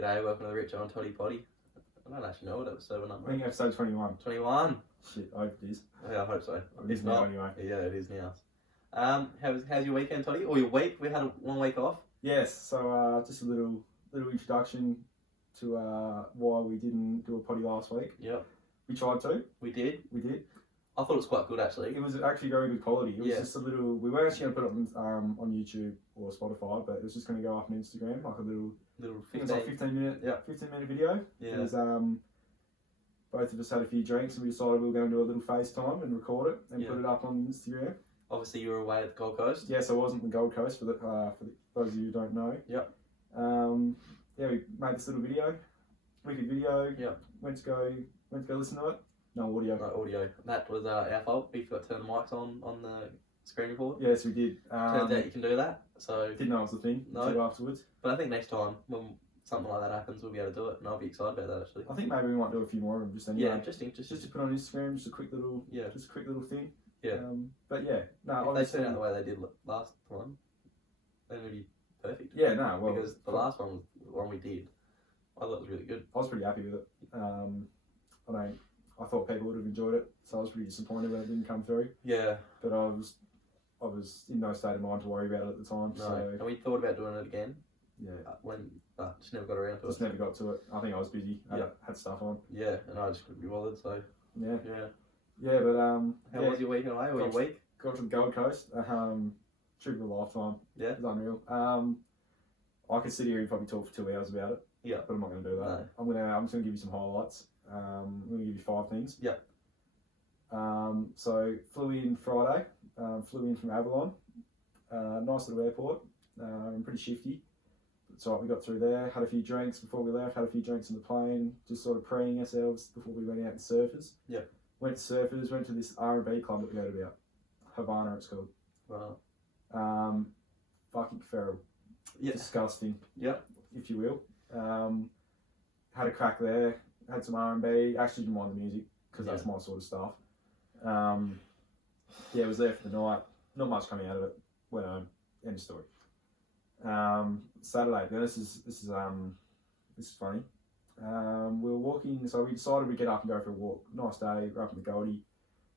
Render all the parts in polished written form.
G'day, welcome to the Richo and Toddy Poddy. I don't actually know what episode number. I think episode 21. 21. Shit, I hope it is. Yeah, I hope so. It is now anyway. Yeah, it is now. How's your weekend, Toddy? Or your week? We had 1 week off. Yes, so just a little introduction to why we didn't do a potty last week. Yep. We tried to. We did. I thought it was quite good actually. It was actually very good quality. It was Yeah. just a little. We weren't actually going to put it on YouTube or Spotify, but it was just going to go up on Instagram, like a little. I think it's like 15 minute. Yeah. 15-minute video. Yeah. It was, both of us had a few drinks and we decided we were going to do a little FaceTime and record it and put it up on Instagram. Obviously, you were away at the Gold Coast. Yes, I wasn't in the Gold Coast for those of you who don't know. Yep. Yeah, we made this little video, wicked video. Yep. Went to go listen to it. No audio. No audio. That was our fault. We forgot to turn the mics on the screen record. Yes, we did. Turns out you can do that. So didn't know it was the thing. No. Until afterwards. But I think next time when something like that happens, we'll be able to do it, and I'll be excited about that actually. I think maybe we might do a few more of them just anyway. Yeah, just to put on Instagram, just a quick little thing. Yeah. But yeah, no. If Obviously, they turn out the way they did last time, then it'll be perfect. Yeah, no. Well, because the last one was the one we did. I thought it was really good. I was pretty happy with it. I thought people would have enjoyed it, so I was pretty disappointed when it didn't come through. Yeah. But I was in no state of mind to worry about it at the time. No. So And we thought about doing it again. yeah. Just never got around to it. Just never got to it. I think I was busy. Had stuff on. Yeah, and I just couldn't be bothered. So Yeah. yeah. Yeah, but How was your weekend away? Or your week? Got to the Gold Coast. Trip of a lifetime. Yeah. It was unreal. I could sit here and probably talk for 2 hours about it. Yeah. But I'm not going to do that. No. I'm just going to give you some highlights. I'm going to give you 5 things. Yeah. So flew in Friday. Flew in from Avalon. Nice little airport. Pretty shifty. It's alright, we got through there, had a few drinks before we left, had a few drinks on the plane, just sort of preening ourselves before we went out to Surfers. Yeah. Went to Surfers, went to this R&B club that we heard about. Havana it's called. Right. Fucking feral. Yeah. Disgusting. Yep. If you will. Had a crack there, had some R&B, actually didn't mind the music, because that's my sort of stuff. Yeah, was there for the night, not much coming out of it, went home, end of story. Saturday, now this is funny. We were walking, so we decided we'd get up and go for a walk. Nice day, we're up in the Goldie,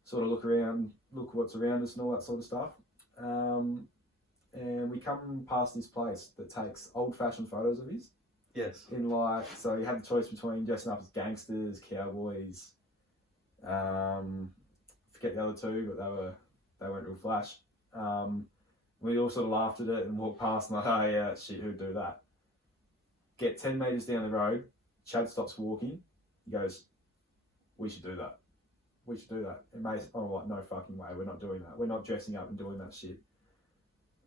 sort of look around, look what's around us and all that sort of stuff. And we come past this place that takes old-fashioned photos of his. Yes. In so you had the choice between dressing up as gangsters, cowboys. Forget the other two, but they weren't real flash. We all sort of laughed at it and walked past and like, oh yeah, shit, who'd do that? Get 10 metres down the road, Chad stops walking, he goes, we should do that. We should do that. And mate, I'm like, no fucking way, we're not doing that. We're not dressing up and doing that shit.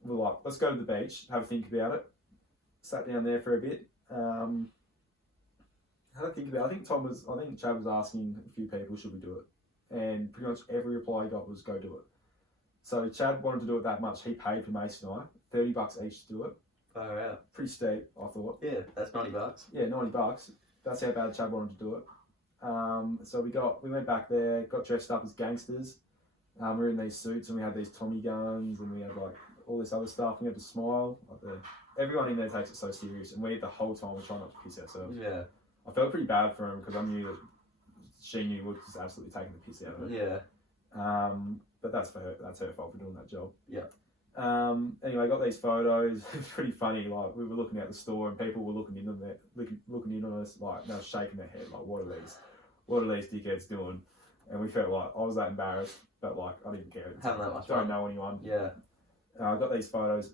We're like, let's go to the beach, have a think about it. Sat down there for a bit. Had a think about it. I think Chad was asking a few people, should we do it? And pretty much every reply he got was, go do it. So Chad wanted to do it that much. He paid for Mason and I $30 each to do it. Far out. Pretty steep, I thought. Yeah, that's $90. Yeah, $90. That's how bad Chad wanted to do it. So we went back there, got dressed up as gangsters. We were in these suits and we had these Tommy guns and we had like all this other stuff. We had to smile. Everyone in there takes it so serious, and we the whole time were trying not to piss ourselves. Yeah. I felt pretty bad for him because I knew that she knew we were just absolutely taking the piss out of it. Yeah. But that's her fault for doing that job. Yeah. Anyway, I got these photos. It's pretty funny. Like we were looking out the store and people were looking in on us, like they were shaking their head, like what are these dickheads doing? And we felt like I was that embarrassed, but like I didn't care. Having that much Don't fun. know anyone. Yeah. I got these photos,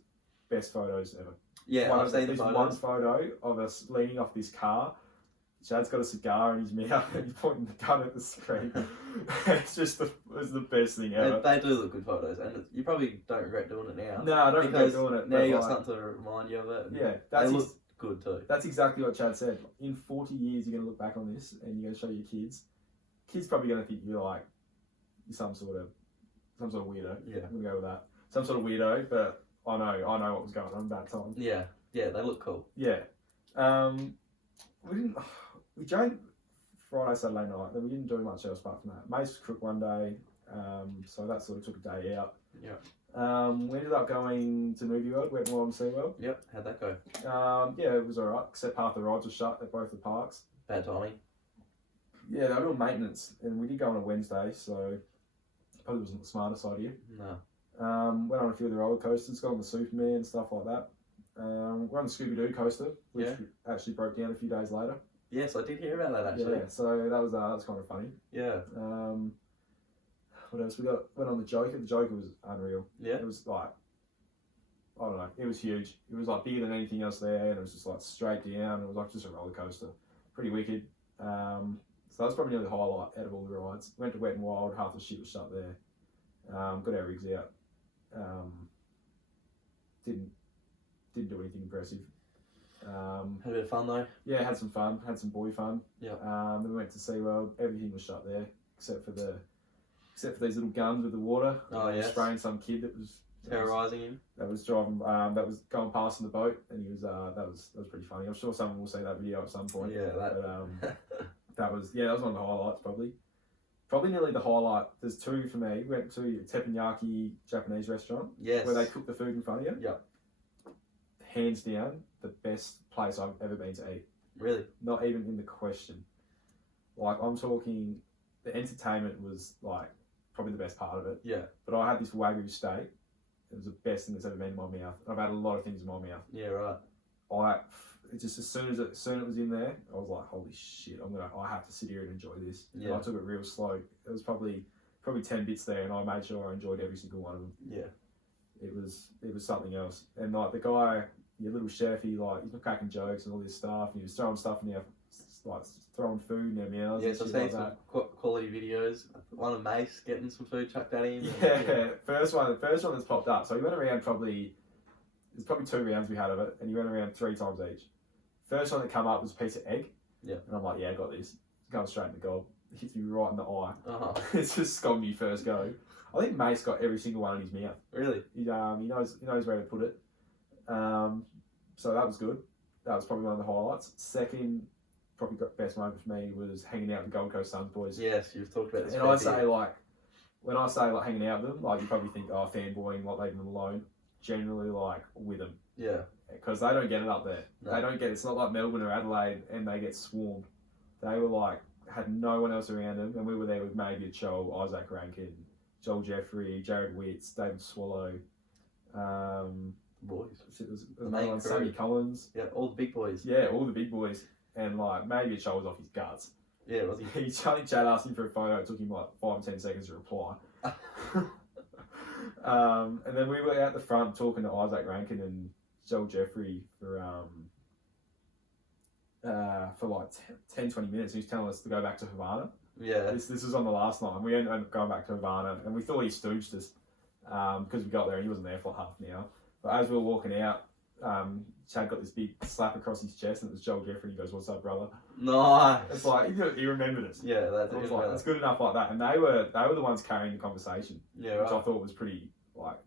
best photos ever. Yeah, I've seen the photos. One photo of us leaning off this car. Chad's got a cigar in his mouth and he's pointing the gun at the screen. It's the best thing ever. They do look good photos, and you probably don't regret doing it now. No, I don't regret doing it. Now you got something to remind you of it. Yeah, they look good too. That's exactly what Chad said. In 40 years, you're going to look back on this and you're going to show your kids. Kids probably going to think you're some sort of weirdo. Yeah, I'm going to go with that. Some sort of weirdo, but I know what was going on at that time. Yeah, they look cool. Yeah. We drank Friday, Saturday night, then we didn't do much else apart from that. Mace was crook one day, so that sort of took a day out. Yeah. We ended up going to Movie World, went more on SeaWorld. Yep. How'd that go? Yeah, it was alright, except half the rides were shut at both the parks. Bad timing. Yeah, they were doing maintenance, and we did go on a Wednesday, so probably wasn't the smartest idea. No. Went on a few of the roller coasters, got on the Superman and stuff like that. We're on the Scooby-Doo coaster, which actually broke down a few days later. Yes, I did hear about that actually. Yeah, so that was kind of funny. Yeah. What else? Went on the Joker. The Joker was unreal. Yeah. It was like, I don't know, it was huge. It was like bigger than anything else there, and it was just like straight down. It was like just a roller coaster. Pretty wicked. So that was probably the highlight out of all the rides. Went to Wet and Wild, half the shit was shut there. Got our rigs out. Didn't do anything impressive. Had a bit of fun though. Yeah, had some fun. Had some boy fun. Yeah. Then we went to SeaWorld. Everything was shut there except for these little guns with the water. Oh yeah. Spraying some kid that was Terrorising him. That was driving. That was going past in the boat, and he was. That was pretty funny. I'm sure someone will see that video at some point. Yeah. But, that was one of the highlights probably. Probably nearly the highlight. There's two for me. We went to a teppanyaki Japanese restaurant. Yes. Where they cook the food in front of you. Yep. Hands down, the best place I've ever been to eat. Really? Not even in the question. Like, I'm talking, the entertainment was like probably the best part of it. Yeah. But I had this Wagyu steak. It was the best thing that's ever been in my mouth. I've had a lot of things in my mouth. Yeah, right. It just as soon as it was in there, I was like, holy shit! I have to sit here and enjoy this. Yeah. And I took it real slow. It was probably 10 bits there, and I made sure I enjoyed every single one of them. Yeah. It was something else. And like the guy, your little chef, he's cracking jokes and all this stuff. And he was throwing stuff in there, like throwing food in their mouths. Yes, I've seen some quality videos. One of Mace getting some food chucked at him. Yeah, first one that's popped up. So he went around there's probably 2 rounds we had of it, and he went around 3 times each. First one that came up was a piece of egg. Yeah. And I'm like, yeah, I got this. It's going straight in the gob. It hits me right in the eye. Uh-huh. It's just scogged me first go. I think Mace got every single one in his mouth. Really? He knows where to put it. So that was good. That was probably one of the highlights. Second, probably got best moment for me was hanging out with the Gold Coast Suns boys. Yes, you've talked about this. And I'd say like, when I say like hanging out with them, like you probably think, oh, fanboying, like leaving them alone. Generally like with them. Yeah. Because they don't get it up there. No. They don't get it. It's not like Melbourne or Adelaide and they get swarmed. They were like, had no one else around them, and we were there with maybe a Joel, Isaac Rankin, Joel Jeffrey, Jared Witts, David Swallow. Boys. It was The main one, crew. Sammy Collins. Yeah, all the big boys. Yeah, all the big boys. And like maybe a Joel was off his guts. Yeah, was he? I think Chad asked him for a photo. It took him like 5 or 10 seconds to reply. And then we were out the front talking to Isaac Rankin and Joel Jeffrey for like 10-20 minutes. He was telling us to go back to Havana. Yeah. This was on the last night. We ended up going back to Havana, and we thought he stooged us because we got there and he wasn't there for like half an hour. But as we were walking out, Chad got this big slap across his chest, and it was Joel Jeffrey. He goes, "What's up, brother?" Nice. It's like he remembered us. Yeah, I was like, that's good enough like that. And they were the ones carrying the conversation, Yeah, which I right. thought was pretty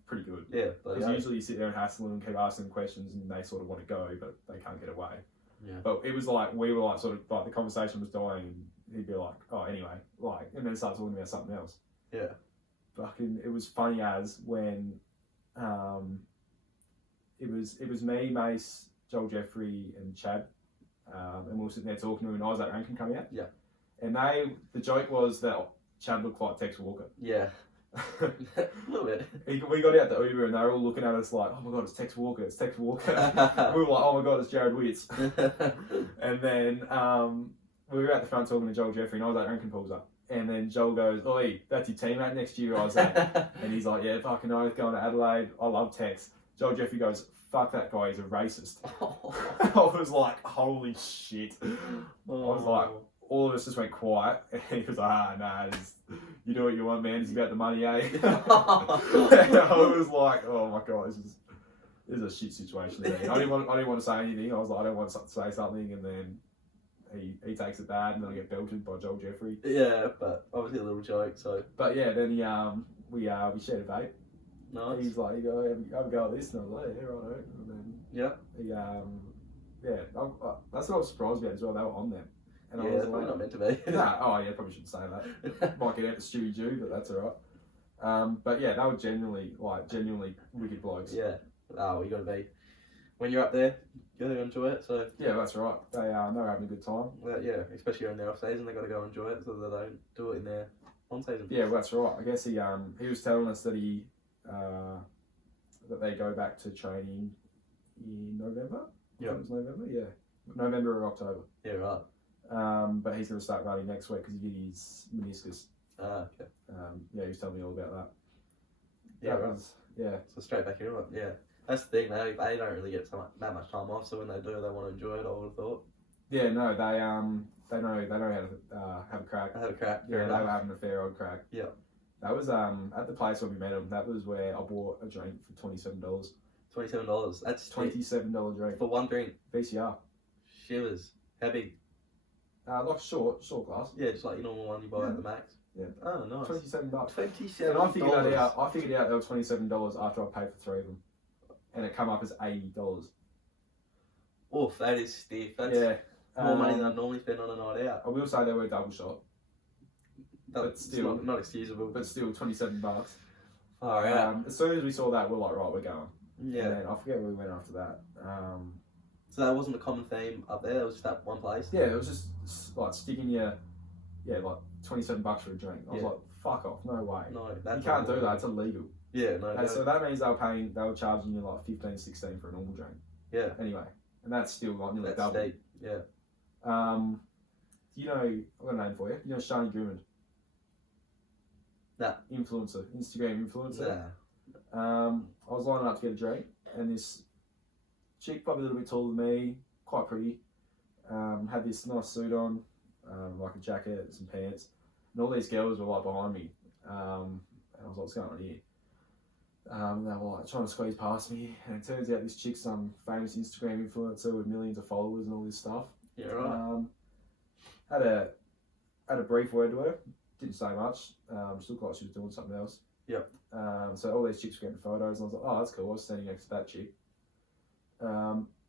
good. Yeah, Because usually you sit there and hassle them and keep asking them questions, and they sort of want to go, but they can't get away. Yeah. But it was like we were like sort of like the conversation was dying, and he'd be like, "Oh, anyway," like, and then start talking about something else. Yeah. Fucking, it was funny as when, it was me, Mace, Joel Jeffrey, and Chad, and we were sitting there talking to him, and Isaac Rankin come out. Yeah. And the joke was that Chad looked like Tex Walker. Yeah. A little bit. We got out the Uber and they were all looking at us like, "Oh my god, it's Tex Walker, it's Tex Walker." We were like, "Oh my god, it's Jared Witts." And then we were at the front talking to Joel Jeffrey, and Isaac Rankin pulls up. And then Joel goes, "Oi, that's your teammate next year, Isaac." And he's like, "Yeah, fucking oath, going to Adelaide. I love Tex." Joel Jeffrey goes, "Fuck that guy, he's a racist." I was like, holy shit. I was like, all of us just went quiet. And he was like, "Nah, you do what you want, man. It's about the money, eh?" And I was like, oh my god, this is a shit situation. I didn't want to say anything. I was like, I don't want to say something, and then he takes it bad, and then I get belted by Joel Jeffrey. Yeah, but obviously a little joke, so. But yeah, then we shared a vape. Nice. He's like, "You go, have a go at this," and I was like, "Yeah, right." And then yeah, that's what I was surprised about as well. They were on them. And Yeah, I was it's probably like, not meant to be. nah, oh yeah, probably shouldn't say that. Might get out to Stewie Jew, but that's alright. But yeah, they were genuinely wicked blokes. Yeah. Oh, you got to be. When you're up there, you got to enjoy it. So Yeah, that's right. They were having a good time. yeah, especially in their off season, they got to go enjoy it so they don't do it in their on season. Yeah, well, that's right. I guess he was telling us that that they go back to training in November. Yeah. It was November. Yeah, November or October. Yeah, right. But he's going to start running next week because he hit his meniscus. Okay. Yeah, he was telling me all about that. Yeah, That right. was- yeah. So straight back into it. Yeah, that's the thing. They don't really get that much time off. So when they do, they want to enjoy it. I would have thought. Yeah, no, they know how to have a crack. I had a crack. Yeah, Fair they were enough. having a fair old crack. Yeah. That was at the place where we met him. That was where I bought a drink for $27. $27. That's $27 drink. for one drink. VCR. Shivers. How big? Like short glass. Yeah, just like your normal one you buy at the Max. Yeah. Oh, nice. $27. $27. And I figured that out. I figured out they were $27 after I paid for 3 of them, and it come up as $80. Oof, that is stiff. That's Yeah. more money than I normally spend on a night out. I will say they were a double shot, That's still- not excusable. but still $27. All right. As soon as we saw that, we're like, right, we're going. Yeah. And then I forget where we went after that. So that wasn't a common theme up there. It was just that one place. Yeah, it was just like sticking like $27 for a drink. I was Yeah. like, fuck off, no way. No, You that's can't not do that. It's illegal. Yeah, no. And so that means they were charging you like 15, 16 for a normal drink. Yeah. Anyway, and that's still like nearly That's double. steep. Yeah. You know, I've got a name for you. You know Shani Goodman? Nah. Influencer, Instagram influencer. Nah. I was lining up to get a drink, and this chick, probably a little bit taller than me, quite pretty, had this nice suit on, like a jacket, some pants, and all these girls were like behind me, and I was like, what's going on here? They were like trying to squeeze past me, and it turns out this chick's some famous Instagram influencer with millions of followers and all this stuff. Yeah, right. Had a brief word to her, didn't say much, still like she was doing something else. Yep. So all these chicks were getting photos, and I was like, oh, that's cool. I was standing next to that chick.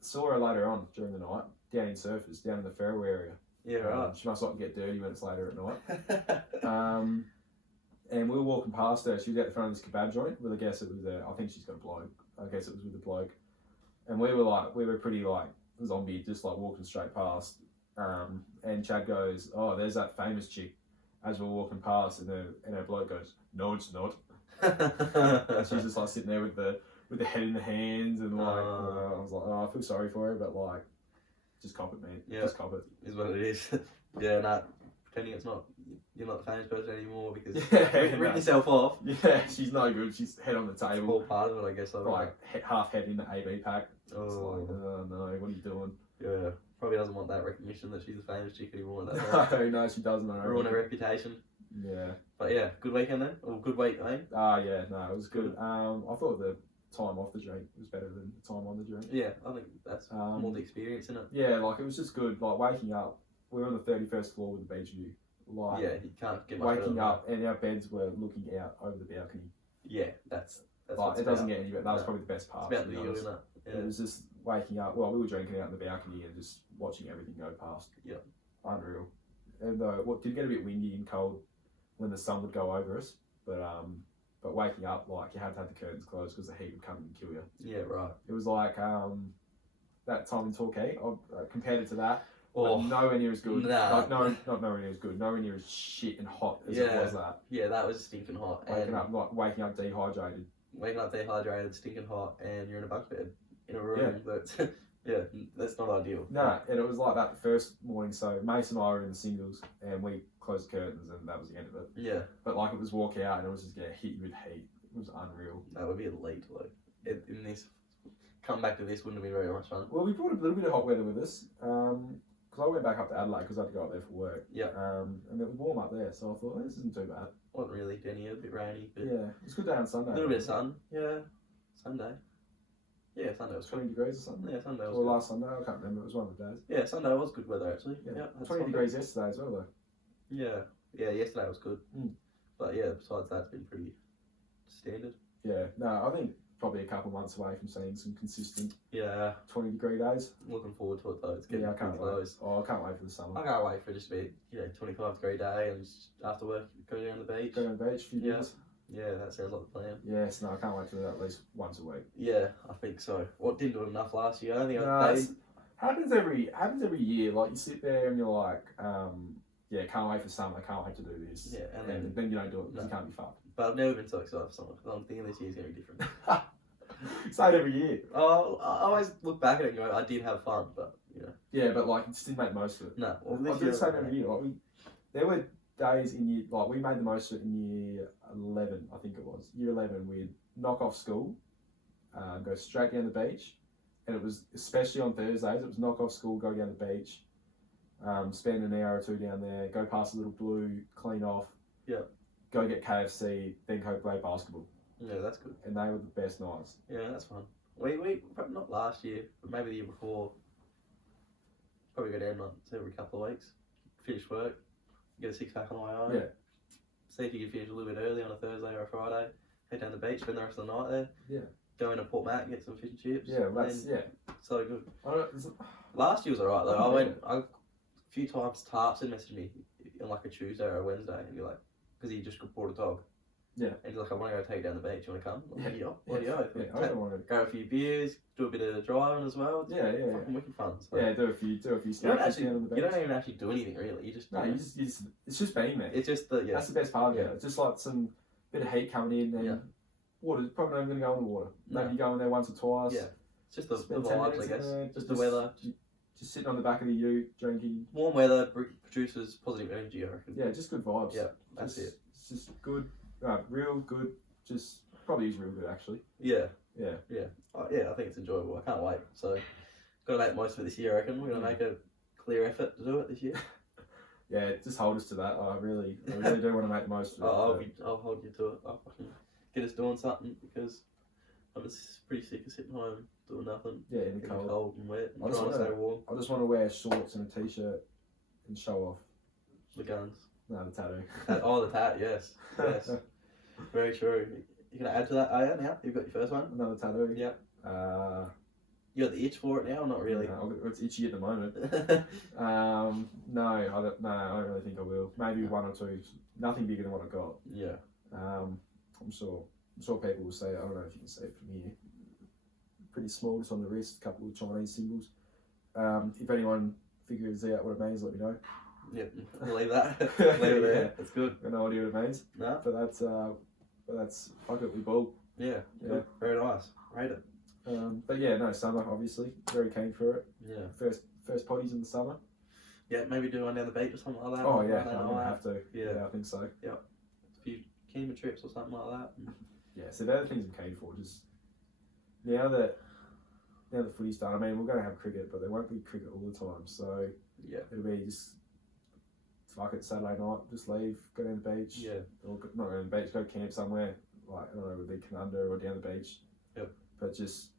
Saw her later on during the night, down in Surfers, down in the Farewell area. Yeah, right. She must like get dirty when it's later at night. And we were walking past her. She was at the front of this kebab joint with, I guess it was I think she's got a bloke. I guess it was with the bloke. And we were pretty like zombie, just like walking straight past. And Chad goes, oh, there's that famous chick. As we're walking past, and her bloke goes, no, it's not. And she's just like sitting there with the head in the hands, and like I was like, oh, I feel sorry for her, but like, just cop it, man. Yeah. Just cop it. Is what it is. Yeah, nah. Pretending you're not the famous person anymore because Yeah, written no. yourself off. Yeah, she's no good. She's head on the It's all table, part of it, I guess. like half head in the AB pack. It's like, Oh, oh no, what are you doing? yeah. Probably doesn't want that recognition that she's a famous chick anymore. That No, she doesn't. I ruin don't her think. reputation. Yeah. But yeah, good weekend then, or good week, eh? Yeah, no, it was good. I thought the time off the drink was better than the time on the drink. Yeah, I think that's more the experience, isn't it? Yeah, like it was just good. Like waking up, we were on the 31st floor with the beach view. Like Yeah, you can't get much better waking than up, and our beds were looking out over the balcony. that. Yeah, that's Like what it it's doesn't about. get any better. That was No. probably the best part. It's about to the be view, honest. isn't it? It was just waking up. Well, we were drinking out in the balcony and just watching everything go past. Yeah. Unreal. And though what did get a bit windy and cold when the sun would go over us, but waking up, like you had to have the curtains closed because the heat would come and kill you. Yeah, right. It was like that time in Torquay. I compared it to that. Oh, But nowhere near as good. Nah. Like, no, not nowhere near as good. Nowhere near as shit and hot as it Yeah. was that. yeah, that was stinking hot. Waking And waking up dehydrated. waking up dehydrated, stinking hot, and you're in a bunk bed in a room Yeah. that's yeah, that's not ideal. No, and it was like that the first morning. So Mason and I were in the singles, and we closed the curtains, and that was the end of it. Yeah, But like it was walk out, and it was just hit you with heat. It was unreal. that would be elite. Like in this, come back to this wouldn't have been very much fun. Well, we brought a little bit of hot weather with us, because I went back up to Adelaide because I had to go up there for work. Yeah. And it was warm up there, so I thought this isn't too bad. Wasn't really Denny, a bit rainy, but Yeah, it was a good day on Sunday. a little bit of sun. Yeah, Sunday. Yeah, Sunday was 20 good. degrees or something. Yeah, Sunday was Or good. last Sunday, I can't remember. It was one of the days. Yeah, Sunday was good weather actually. Yeah. Yeah, that's 20 fine. degrees yesterday as well, though. Yeah, yeah. Yesterday was good, Mm. but yeah. Besides that, it's been pretty standard. Yeah, no, I think probably a couple of months away from seeing some consistent Yeah, 20-degree days. I'm looking forward to it though. It's getting Yeah, I pretty can't wait. close. Oh, I can't wait for the summer. I can't wait for it just to be 25-degree day and just after work go down to the beach. Go to the beach, few Yeah. beers. Yeah, that sounds like the plan. Yes, no, I can't wait to do that at least once a week. Yeah, I think so. What didn't do it enough last year? I don't think No, I it's- happens every year. Like you sit there and you're like, yeah, can't wait for summer, can't wait to do this. Yeah, and then you don't do it because no. you can't be fucked. But I've never been so excited for summer. I'm thinking this year's going to be different. Say it every year. Oh, I always look back at it and go, I did have fun, but, you know. Yeah, but like you just didn't make the most of it. No. Well, I do the same every year. Like there were days in year, like we made the most of it in year 11, I think it was. Year 11, we'd knock off school, go straight down the beach, and it was, especially on Thursdays, it was knock off school, go down the beach, spend an hour or two down there, go past a little blue, clean off, go get KFC, then go play basketball. Yeah, that's good. And they were the best nights. Yeah, that's fun. We probably not last year, but maybe the year before. Probably go down once every couple of weeks. Finish work, get a 6-pack on the way home. Yeah. See if you can finish a little bit early on a Thursday or a Friday. Head down the beach, spend the rest of the night there. Yeah. Go into Port Mac, get some fish and chips. Yeah, that's so good. I Last year was alright though. A few times Tarps had messaged me on like a Tuesday or a Wednesday, and you're like, because he just bought a dog. Yeah. And he's like, I want to go take you down the beach. You want to come? I'm like, Yeah, I don't want to go a few beers, do a bit of driving as well. Yeah. Fucking wicked fun. So. Yeah, do a few snacks down on the beach. You don't even actually do anything really. You just it's just being there. It's just that's the best part of it. It's just like some bit of heat coming in and water's probably not even going to go in the water. Maybe you go in there once or twice. Yeah. It's just the Spend vibes, I guess. There, just the weather. Just sitting on the back of the ute, drinking. Warm weather produces positive energy, I reckon. Yeah, just good vibes. Yeah, that's it. It's just good, real good. Just probably is real good actually. Yeah. Yeah. Yeah. I think it's enjoyable. I can't wait. So, got to make the most of it this year, I reckon. We're going to make a clear effort to do it this year. Yeah, just hold us to that. I really do want to make the most of it. I'll hold you to it. I'll fucking get us doing something because I'm just pretty sick of sitting home doing nothing. Yeah, in the cold And wet. And I just trying to stay warm. I just want to wear shorts and a t-shirt and show off. The guns. No, the tattoo. The tat, yes. Yes. Very true. You can add to that, are you, now? You've got your first one? Another tattoo. Yeah. You got the itch for it now or not really? No, it's itchy at the moment. No, I don't really think I will. Maybe one or two. Nothing bigger than what I got. Yeah. I'm sure people will say it. I don't know if you can see it from here. Pretty small, just on the wrist, a couple of Chinese symbols. If anyone figures out what it means, let me know. Yep, leave that. Leave it there. That's good. Got no idea what it means. No. But that's fuck it, we ball. Yeah. Good. Very nice. Rate it. But yeah, no, summer obviously. Very keen for it. Yeah. First potties in the summer. Yeah, maybe do one down the beach or something like that. Oh yeah, I'm gonna have to. Yeah, I think so. Yeah. A few Kima trips or something like that. Yeah, so the other things I'm keen for, just now that footy's done, I mean, we're going to have cricket, but there won't be cricket all the time, so yeah, it'll be just fuck it, Saturday night, just leave, go down the beach, or not go down the beach, go camp somewhere, like, I don't know, with Big Canunda or down the beach, but just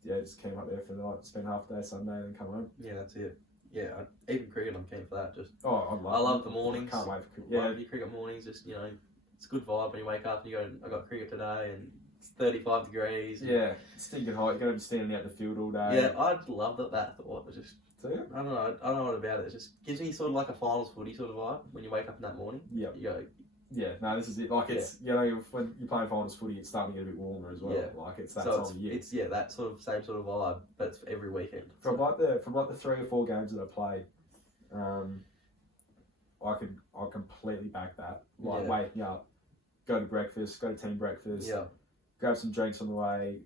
camp up there for the night, spend half the day Sunday and then come home. Yeah, that's it. Yeah, even cricket, I'm keen for that. Just I love the mornings. I can't wait for cricket. Yeah, your cricket mornings, just, you know, it's a good vibe when you wake up and you go, I got cricket today, and it's 35 degrees. Yeah, stinking hot. You're going to be standing out in the field all day. Yeah, I love that thought. It just, so, yeah. I don't know what about it. It just gives me sort of like a finals footy sort of vibe when you wake up in that morning. Yeah. You go, yeah, no, this is it. Like, it's, you know, when you're playing finals footy, it's starting to get a bit warmer as well. Yeah. Like, it's that so time of year. It's that sort of same sort of vibe, but it's every weekend. From like the 3 or 4 games that I played, I completely back that. Like, waking up, go to breakfast, go to team breakfast, grab some drinks on the way,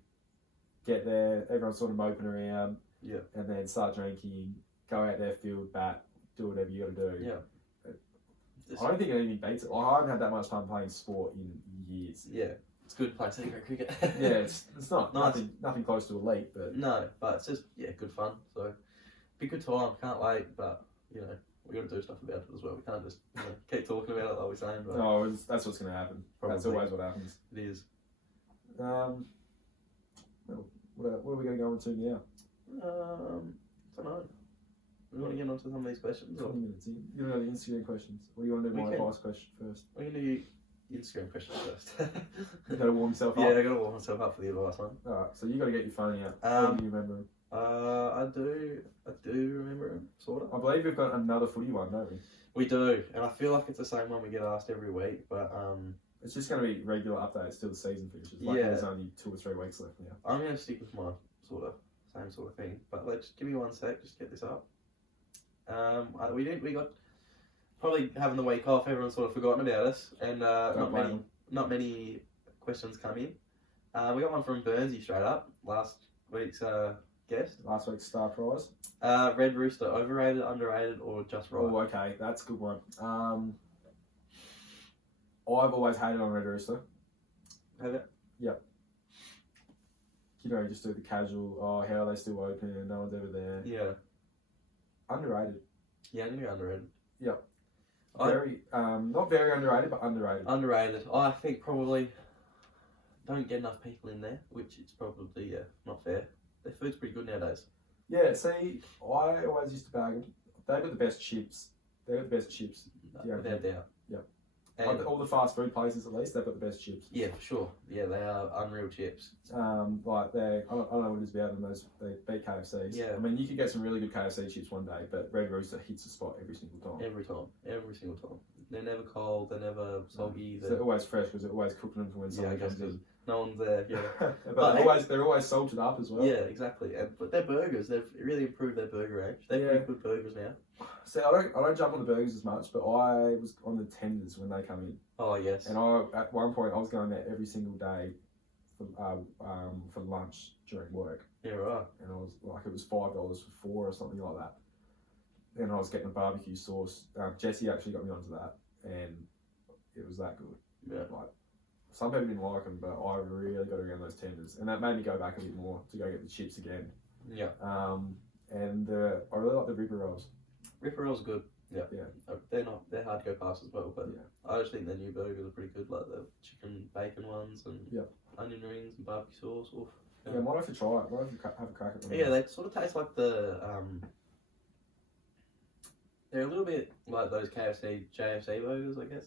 get there, everyone's sort of moping around, and then start drinking, go out there, field, bat, do whatever you got to do. Yeah. I don't think anything beats it. Like, I haven't had that much fun playing sport in years. Yeah, it's good to play secret cricket. Yeah, it's not nothing close to elite, but no, but it's just good fun. So be a good time. Can't wait, but you know we got to do stuff about it as well. We can't just keep talking about it like we're saying. But no, that's what's going to happen. Probably. That's always what happens. It is. Well, what are we going to go into now? I don't know. We want to get onto some of these questions? 20 minutes in. You want to go to the Instagram questions? Or do you want to do my advice question first? We're going to do Instagram questions first. You got to warm yourself up? Yeah, I got to warm myself up for the advice one. Alright, so you got to get your phone out. How do you remember them? I do remember them, sort of. I believe we've got another footy one, don't we? We do, and I feel like it's the same one we get asked every week, but It's just going to be regular updates till the season finishes. Like Yeah. there's only 2 or 3 weeks left now. I'm going to stick with my same sort of thing. But let's give me 1 sec, just get this up. We got probably having the week off. Everyone's sort of forgotten about us, and not many questions come in. We got one from Burnsy straight up. Last week's guest. Last week's star prize. Red Rooster, overrated, underrated, or just right? Oh, okay, that's a good one. I've always hated on Red Rooster. Have it? Yep. You know, you just do the casual, how are they still open? No one's ever there. Yeah. Underrated. Yeah, I'm going to go underrated. Yep. Not very underrated, but underrated. Underrated. I think probably don't get enough people in there, which is probably not fair. Their food's pretty good nowadays. Yeah, see, I always used to bag them. They've got the best chips. They've got the best chips. No, without doubt. Yep. And All the fast food places, at least, they've got the best chips. yeah, for sure. Yeah, they are unreal chips. Like I don't know what it is about them. They beat KFCs. Yeah. I mean, you could get some really good KFC chips one day, but Red Rooster hits the spot every single time. Every single time. They're never cold. They're never soggy. They're always fresh because they're always cooking them for when someone comes in. No one's there. Yeah. but they're always salted up as well. Yeah, exactly. But their burgers, they've really improved their burger range. They're pretty good burgers now. See, I don't jump on the burgers as much, but I was on the tenders when they come in. Oh yes. And at one point I was going there every single day for lunch during work. Yeah, right. And I was like, it was $5 for 4 or something like that. And I was getting a barbecue sauce. Jesse actually got me onto that, and it was that good. Yeah. Like, some people didn't like them, but I really got around those tenders, and that made me go back a bit more to go get the chips again. Yeah. And I really like the Ripper rolls. Ripper rolls good. Yeah. Yeah. They're hard to go past as well, but yeah. I just think their new burgers are pretty good, like the chicken bacon ones and onion rings and barbecue sauce. Oof. Yeah, might have to try it. Might have to have a crack at them. Yeah, they sort of taste like the they're a little bit like those KFC, JFC burgers, I guess.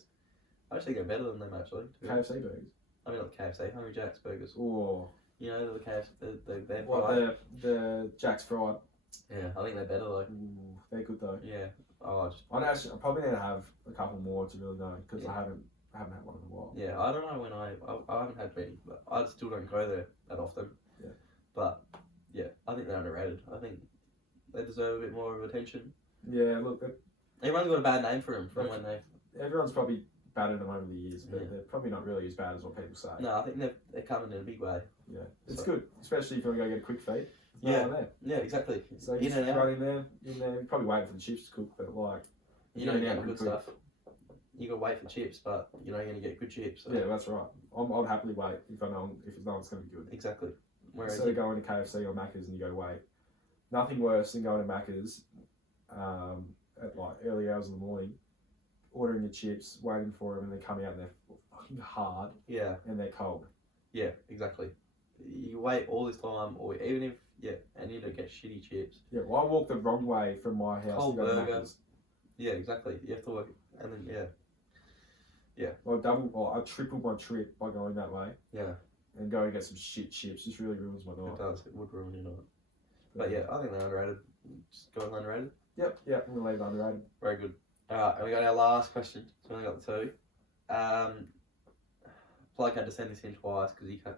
I actually think they're better than them actually. KFC burgers? I mean, not the KFC, Hungry Jack's burgers. Oh. You know, the KFC, they're What, the Jack's fried? Yeah, I think they're better though. Ooh, they're good though. Yeah. Oh, I probably need to have a couple more to really know, because I haven't had one in a while. Yeah, I don't know when I haven't had many, but I still don't go there that often. Yeah. But yeah, I think they're underrated. I think they deserve a bit more of attention. Yeah, look, Everyone's got a bad name for them from when they. Everyone's probably batted them over the years, but they're probably not really as bad as what people say. No, I think they're coming in a big way. Yeah, it's good, especially if you want to go get a quick feed. Yeah, exactly. So you just run in there, you're probably waiting for the chips to cook, but like you don't get good stuff. You got to wait for chips, but you're not going to get good chips. So. Yeah, that's right. I'd happily wait if I know it's going to be good. Exactly. Whereas instead of going to KFC or Macca's and you go to wait, nothing worse than going to Macca's at like early hours in the morning, ordering your chips, waiting for them, and they come out and they're fucking hard. Yeah. And they're cold. Yeah, exactly. You wait all this time, or even if and you don't get shitty chips. Yeah, well, I walked the wrong way from my house cold to go burger. to Macca's. Yeah, exactly. You have to work, and then I tripled my trip by going that way. Yeah. And going to get some shit chips just really ruins my night. It does. It would ruin your night. But yeah, I think they're underrated. Just go with underrated. Yep. I'm going to leave it underrated. Very good. Alright, and we got our last question. So we only got the 2. Bloke had to send this in twice because he can't.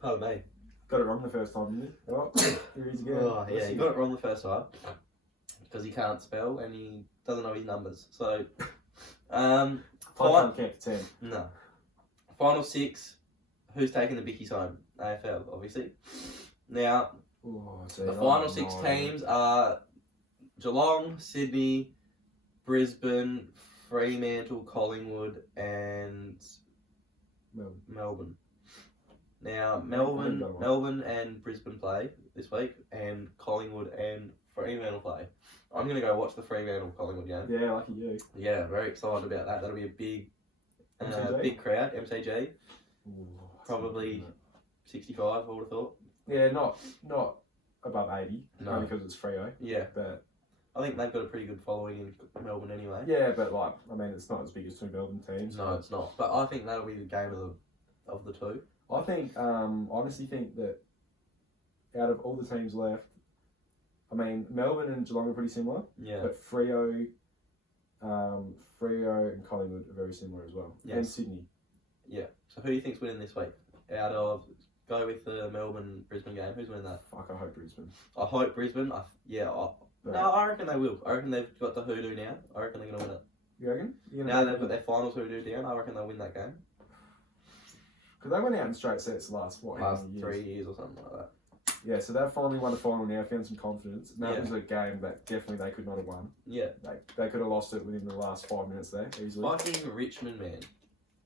Pardon me. Got it wrong the first time, didn't he? Oh, here he is again. Oh, yeah, he got it wrong the first time because he can't spell and he doesn't know his numbers. So, I can't count to 10. No. Final 6. Who's taking the Bickies home? AFL, obviously. Now, the final 6 teams are Geelong, Sydney, Brisbane, Fremantle, Collingwood, and Melbourne. Now, Melbourne and Brisbane play this week, and Collingwood and Fremantle play. I'm going to go watch the Fremantle Collingwood game. Yeah, lucky you. Yeah, very excited about that. That'll be a big crowd, MCG. Ooh, probably 65, I would have thought. Yeah, not above 80, no. Only because it's Freo. Yeah. But I think they've got a pretty good following in Melbourne anyway. Yeah, but it's not as big as 2 Melbourne teams. No, it's not. But I think that'll be the game of the 2. I think, honestly think that out of all the teams left, Melbourne and Geelong are pretty similar. Yeah. But Freo, Freo and Collingwood are very similar as well. Yes. And Sydney. Yeah. So who do you think's winning this week? Out of go with the Melbourne-Brisbane game. Who's winning that? Fuck, I hope Brisbane. I hope Brisbane. No, I reckon they will. I reckon they've got the hoodoo now. I reckon they're gonna win it. You reckon? Now they've got their finals hoodoo down. I reckon they'll win that game. Because they went out in straight sets last 3 years or something like that. Yeah, so they've finally won the final now, found some confidence. And that was a game that definitely they could not have won. Yeah. They could have lost it within the last 5 minutes there, easily. Fucking Richmond, man.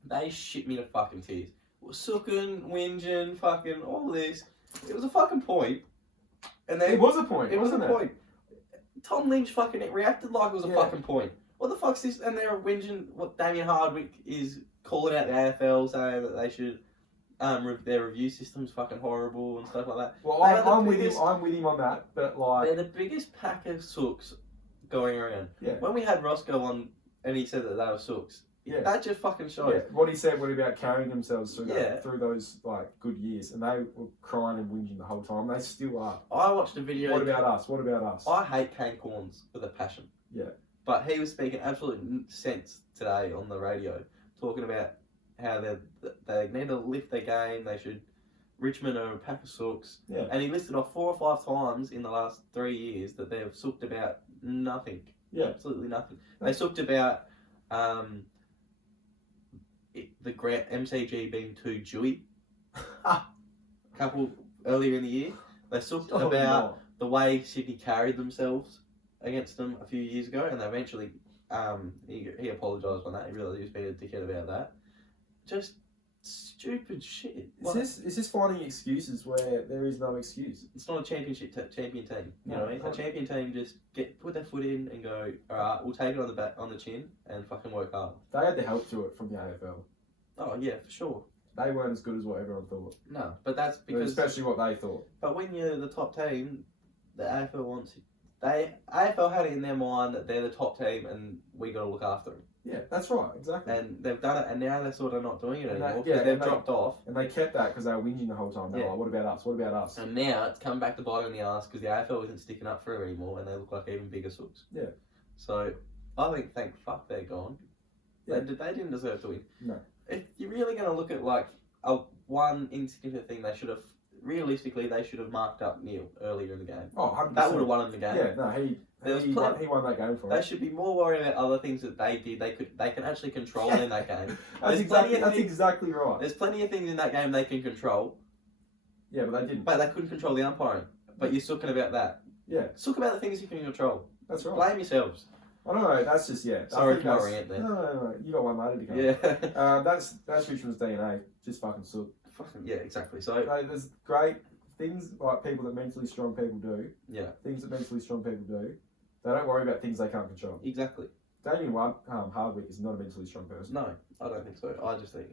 They shit me to fucking tears. Sooking, whinging, fucking all this. It was a fucking point. And then it was a point. It was a point. Tom Lynch fucking reacted like it was a fucking point. What the fuck's this? And they're whinging what Damien Hardwick is calling out the AFL, saying that they should their review system's fucking horrible and stuff like that. Well, I'm with him on that, but like they're the biggest pack of sooks going around. Yeah. When we had Roscoe on and he said that they were sooks, that just fucking shows. Yeah. What he said about carrying themselves through through those like good years, and they were crying and whinging the whole time. They still are. I watched a video. What about us? I hate Kane Corns with a passion. Yeah. But he was speaking absolute sense today on the radio, talking about how they need to lift their game. They should. Richmond are a pack of sooks. Yeah. And he listed off 4 or 5 times in the last 3 years that they've sooked about nothing. Yeah. Absolutely nothing. They sooked about the MCG being too dewy. Couple earlier in the year. They sooked about the way Sydney carried themselves against them a few years ago, and they eventually he apologised on that. He realised he was being a dickhead about that. Just stupid shit. Is this finding excuses where there is no excuse? It's not a champion team. You know what I mean? A champion team just put their foot in and go, all right, we'll take it on the chin and fucking work hard. They had the help to it from the AFL. Oh yeah, for sure. They weren't as good as what everyone thought. No, but that's because especially what they thought. But when you're the top team, the AFL wants you. AFL had it in their mind that they're the top team and we got to look after them. Yeah, that's right, exactly. And they've done it, and now they're sort of not doing it anymore because they've dropped off. And they kept that because they were whinging the whole time. They're like, what about us? What about us? And now it's come back to bite them in the ass because the AFL isn't sticking up for it anymore, and they look like even bigger sooks. Yeah. So I think, thank fuck they're gone. Yeah. They didn't deserve to win. No. If you're really going to look at like a one insignificant thing, they should have marked up Neil earlier in the game. Oh, 100%. That would have won them the game. Yeah, no, he won that game for They should be more worried about other things that they did. They can actually control in that game. That's exactly right. There's plenty of things in that game they can control. Yeah, but they didn't. But they couldn't control the umpiring. But you're talking about that. Yeah. Talk about the things you can control. That's right. Blame yourselves. I don't know. That's just Sorry for my rant there. No. You got one later to go. Yeah. That's Richmond's DNA. Just fucking soot. Yeah, exactly. So there's great things like people that mentally strong people do. Yeah. Things that mentally strong people do. They don't worry about things they can't control. Exactly. Damien Hardwick is not a mentally strong person. No, I don't think so. I just think,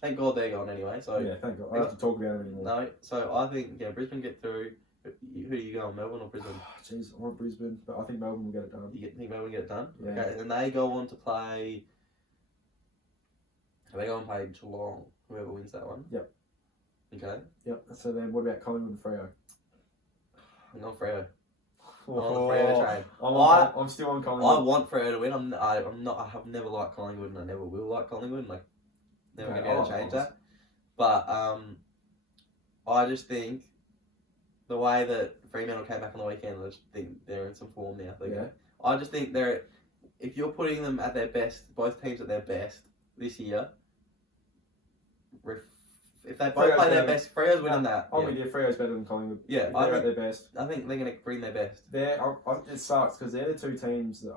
thank God they're gone anyway. So yeah, thank God. I don't have to talk about them anymore. No, so I think Brisbane get through. Who do you go on, Melbourne or Brisbane? Jeez, I want Brisbane, but I think Melbourne will get it done. You think Melbourne will get it done? Yeah. Okay, and they go on to play. They go and play Geelong. Whoever wins that one. Yep. Okay. Yep. So then, what about Collingwood and Freo? I'm on Freo. Oh, on the Freo train. I'm still on Collingwood. I want Freo to win. I'm not. I have never liked Collingwood, and I never will like Collingwood. And never going to be able to change that. But I just think the way that Fremantle came back on the weekend, I just think they're in some form now. I just think if you're putting them at their best, both teams at their best this year, if they both play their best, Freo's winning that. I'm with you. Freo's better than Collingwood. Yeah, they're at their best. I think they're going to bring their best. It sucks because they're the two teams that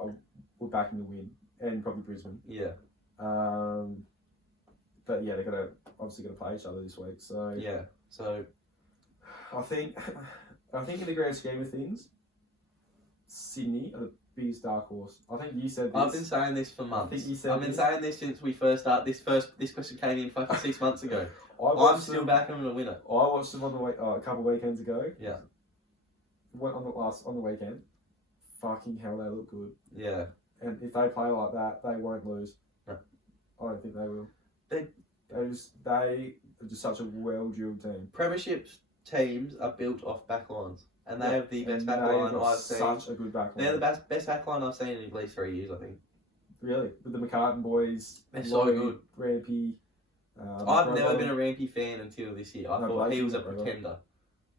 we're backing to win, and probably Brisbane. Yeah. But yeah, they're obviously going to play each other this week. So yeah. So I think in the grand scheme of things, Sydney are the biggest dark horse. I think you said this. I've been saying this for months. I think you said I've been saying this since we first started. This question came in fucking 6 months ago. I'm still backing them to win it. I watched them on a couple of weekends ago. Yeah. Went on the weekend. Fucking hell, they look good. Yeah. And if they play like that, they won't lose. No. I don't think they will. They are just such a well-drilled team. Premiership teams are built off back lines. and they have the best back line I've seen. Such a good back line. They're the best back line I've seen in at least 3 years, I think. Really? With the McCartan boys. They're so good. Rampy. I've never been a Rampy fan until this year. I thought he was a pretender.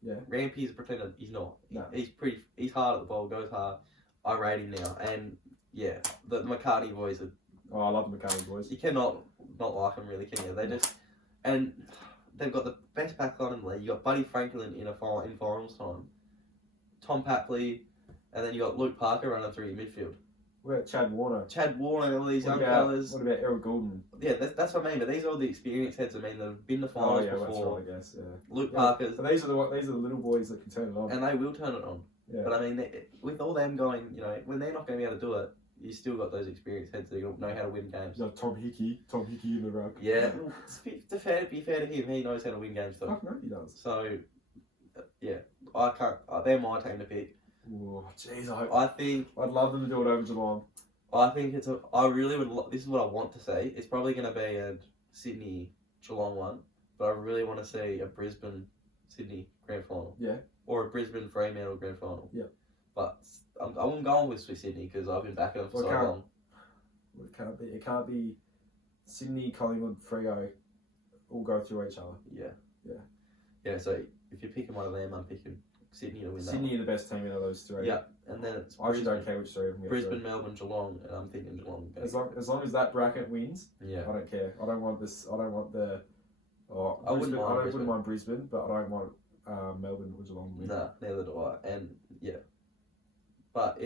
Yeah. Rampy's a pretender. He's not. No. He's hard at the ball, goes hard. I rate him now. And yeah, the McCartney boys are... Oh, I love the McCartney boys. You cannot not like them, really, can you? They just... And they've got the best back line in the league. You got Buddy Franklin in finals time. Tom Papley, and then you got Luke Parker running through your midfield. What about Chad Warner? Chad Warner, all these young fellas. What about Errol Goulden? Yeah, that's what I mean. But these are all the experienced heads. I mean, they've been to finals before. That's right, I guess. Yeah. Luke Parker's. But these are the little boys that can turn it on. And they will turn it on. Yeah. But I mean, with all them going, you know, when they're not going to be able to do it, you still got those experienced heads that know how to win games. You got Tom Hickey in the ruck. Yeah, to be fair to him, he knows how to win games though. Fuck no, he does. So, yeah, I can't. They're my team to pick. Oh, jeez, I'd love them to do it over Geelong. I think it's I really would. This is what I want to say. It's probably going to be a Sydney Geelong one, but I really want to see a Brisbane Sydney grand final. Yeah. Or a Brisbane Fremantle grand final. Yeah. But I'm going with Sydney because I've been backing them for so long. It can't be Sydney, Collingwood, Freo all go through each other. Yeah. Yeah. So if you're picking one of them, I'm picking Sydney to win that. Sydney are the best team out of those three. Yeah, and then it's I actually don't care which three of them. Brisbane, Melbourne, Geelong, and I'm thinking Geelong. As long as that bracket wins, yeah, I don't care. I don't want this. I don't want the. I wouldn't mind Brisbane, but I don't want Melbourne or Geelong to win. Nah, neither do I. And yeah, but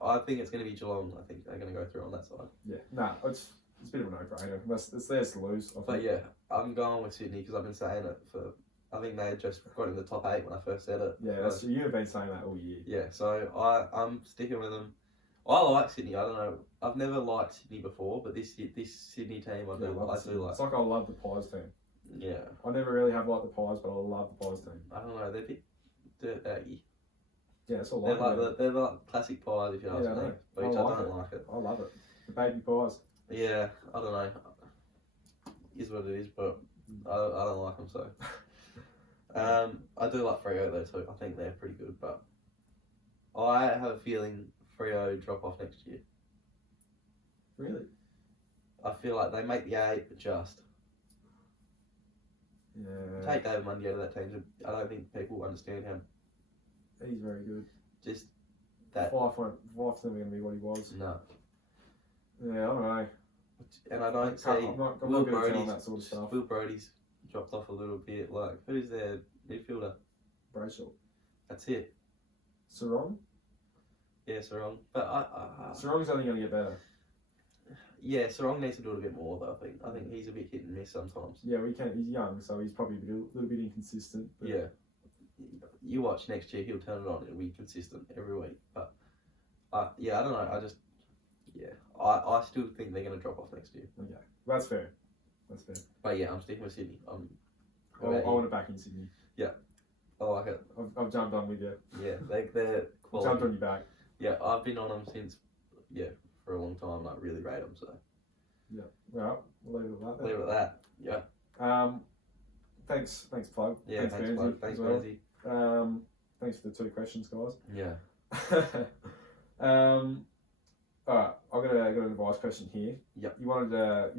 I think it's going to be Geelong. I think they're going to go through on that side. Yeah, it's a bit of a no-brainer. It's theirs to lose. But yeah, I'm going with Sydney because I've been saying it for. I think they just got in the top 8 when I first said it. Yeah, you have been saying that all year. Yeah, so I'm sticking with them. I like Sydney. I don't know. I've never liked Sydney before, but this Sydney team I do like. It's like I love the Pies team. Yeah. I never really have liked the Pies, but I love the Pies team. I don't know. They're a bit dirty. Yeah, it's all they're like classic Pies, if you ask me. But I don't like it. I love it. The baby Pies. Yeah, I don't know. Is what it is, but I don't like them so. I do like Freo though, so I think they're pretty good, but I have a feeling Freo drop off next year. Really? I feel like they make the 8 but just. Yeah. Take David Mundy out of that team. I don't think people understand him. He's very good. Just that. Life's never going to be what he was. No. Yeah, I don't know. And I don't see. I'm not going to tell that sort of stuff. Will Brody's dropped off a little bit. Like, who's their midfielder? Brayshaw. That's it. Sarong? Yeah, Sarong. But Sarong's only going to get better. Yeah, Sarong needs to do it a bit more though, I think. I think he's a bit hit and miss sometimes. Yeah, he's young, so he's probably a little bit inconsistent. But... Yeah. You watch next year, he'll turn it on. It'll be consistent every week. But, yeah, I don't know. I still think they're going to drop off next year. Okay. Well, that's fair. But yeah, I'm sticking with Sydney. I want to back in Sydney. Yeah. I like it. I've jumped on with you. Yeah, they're quality. Jumped on your back. Yeah, I've been on them since, for a long time. I really rate them, so. Yeah. Well, we'll leave it at that. Leave it at that. Yeah. Thanks, Plug. Yeah, thanks, Plug. Thanks, Bernsey. Thanks for the 2 questions, guys. Yeah. All right, I've got an advice question here. Yep. You were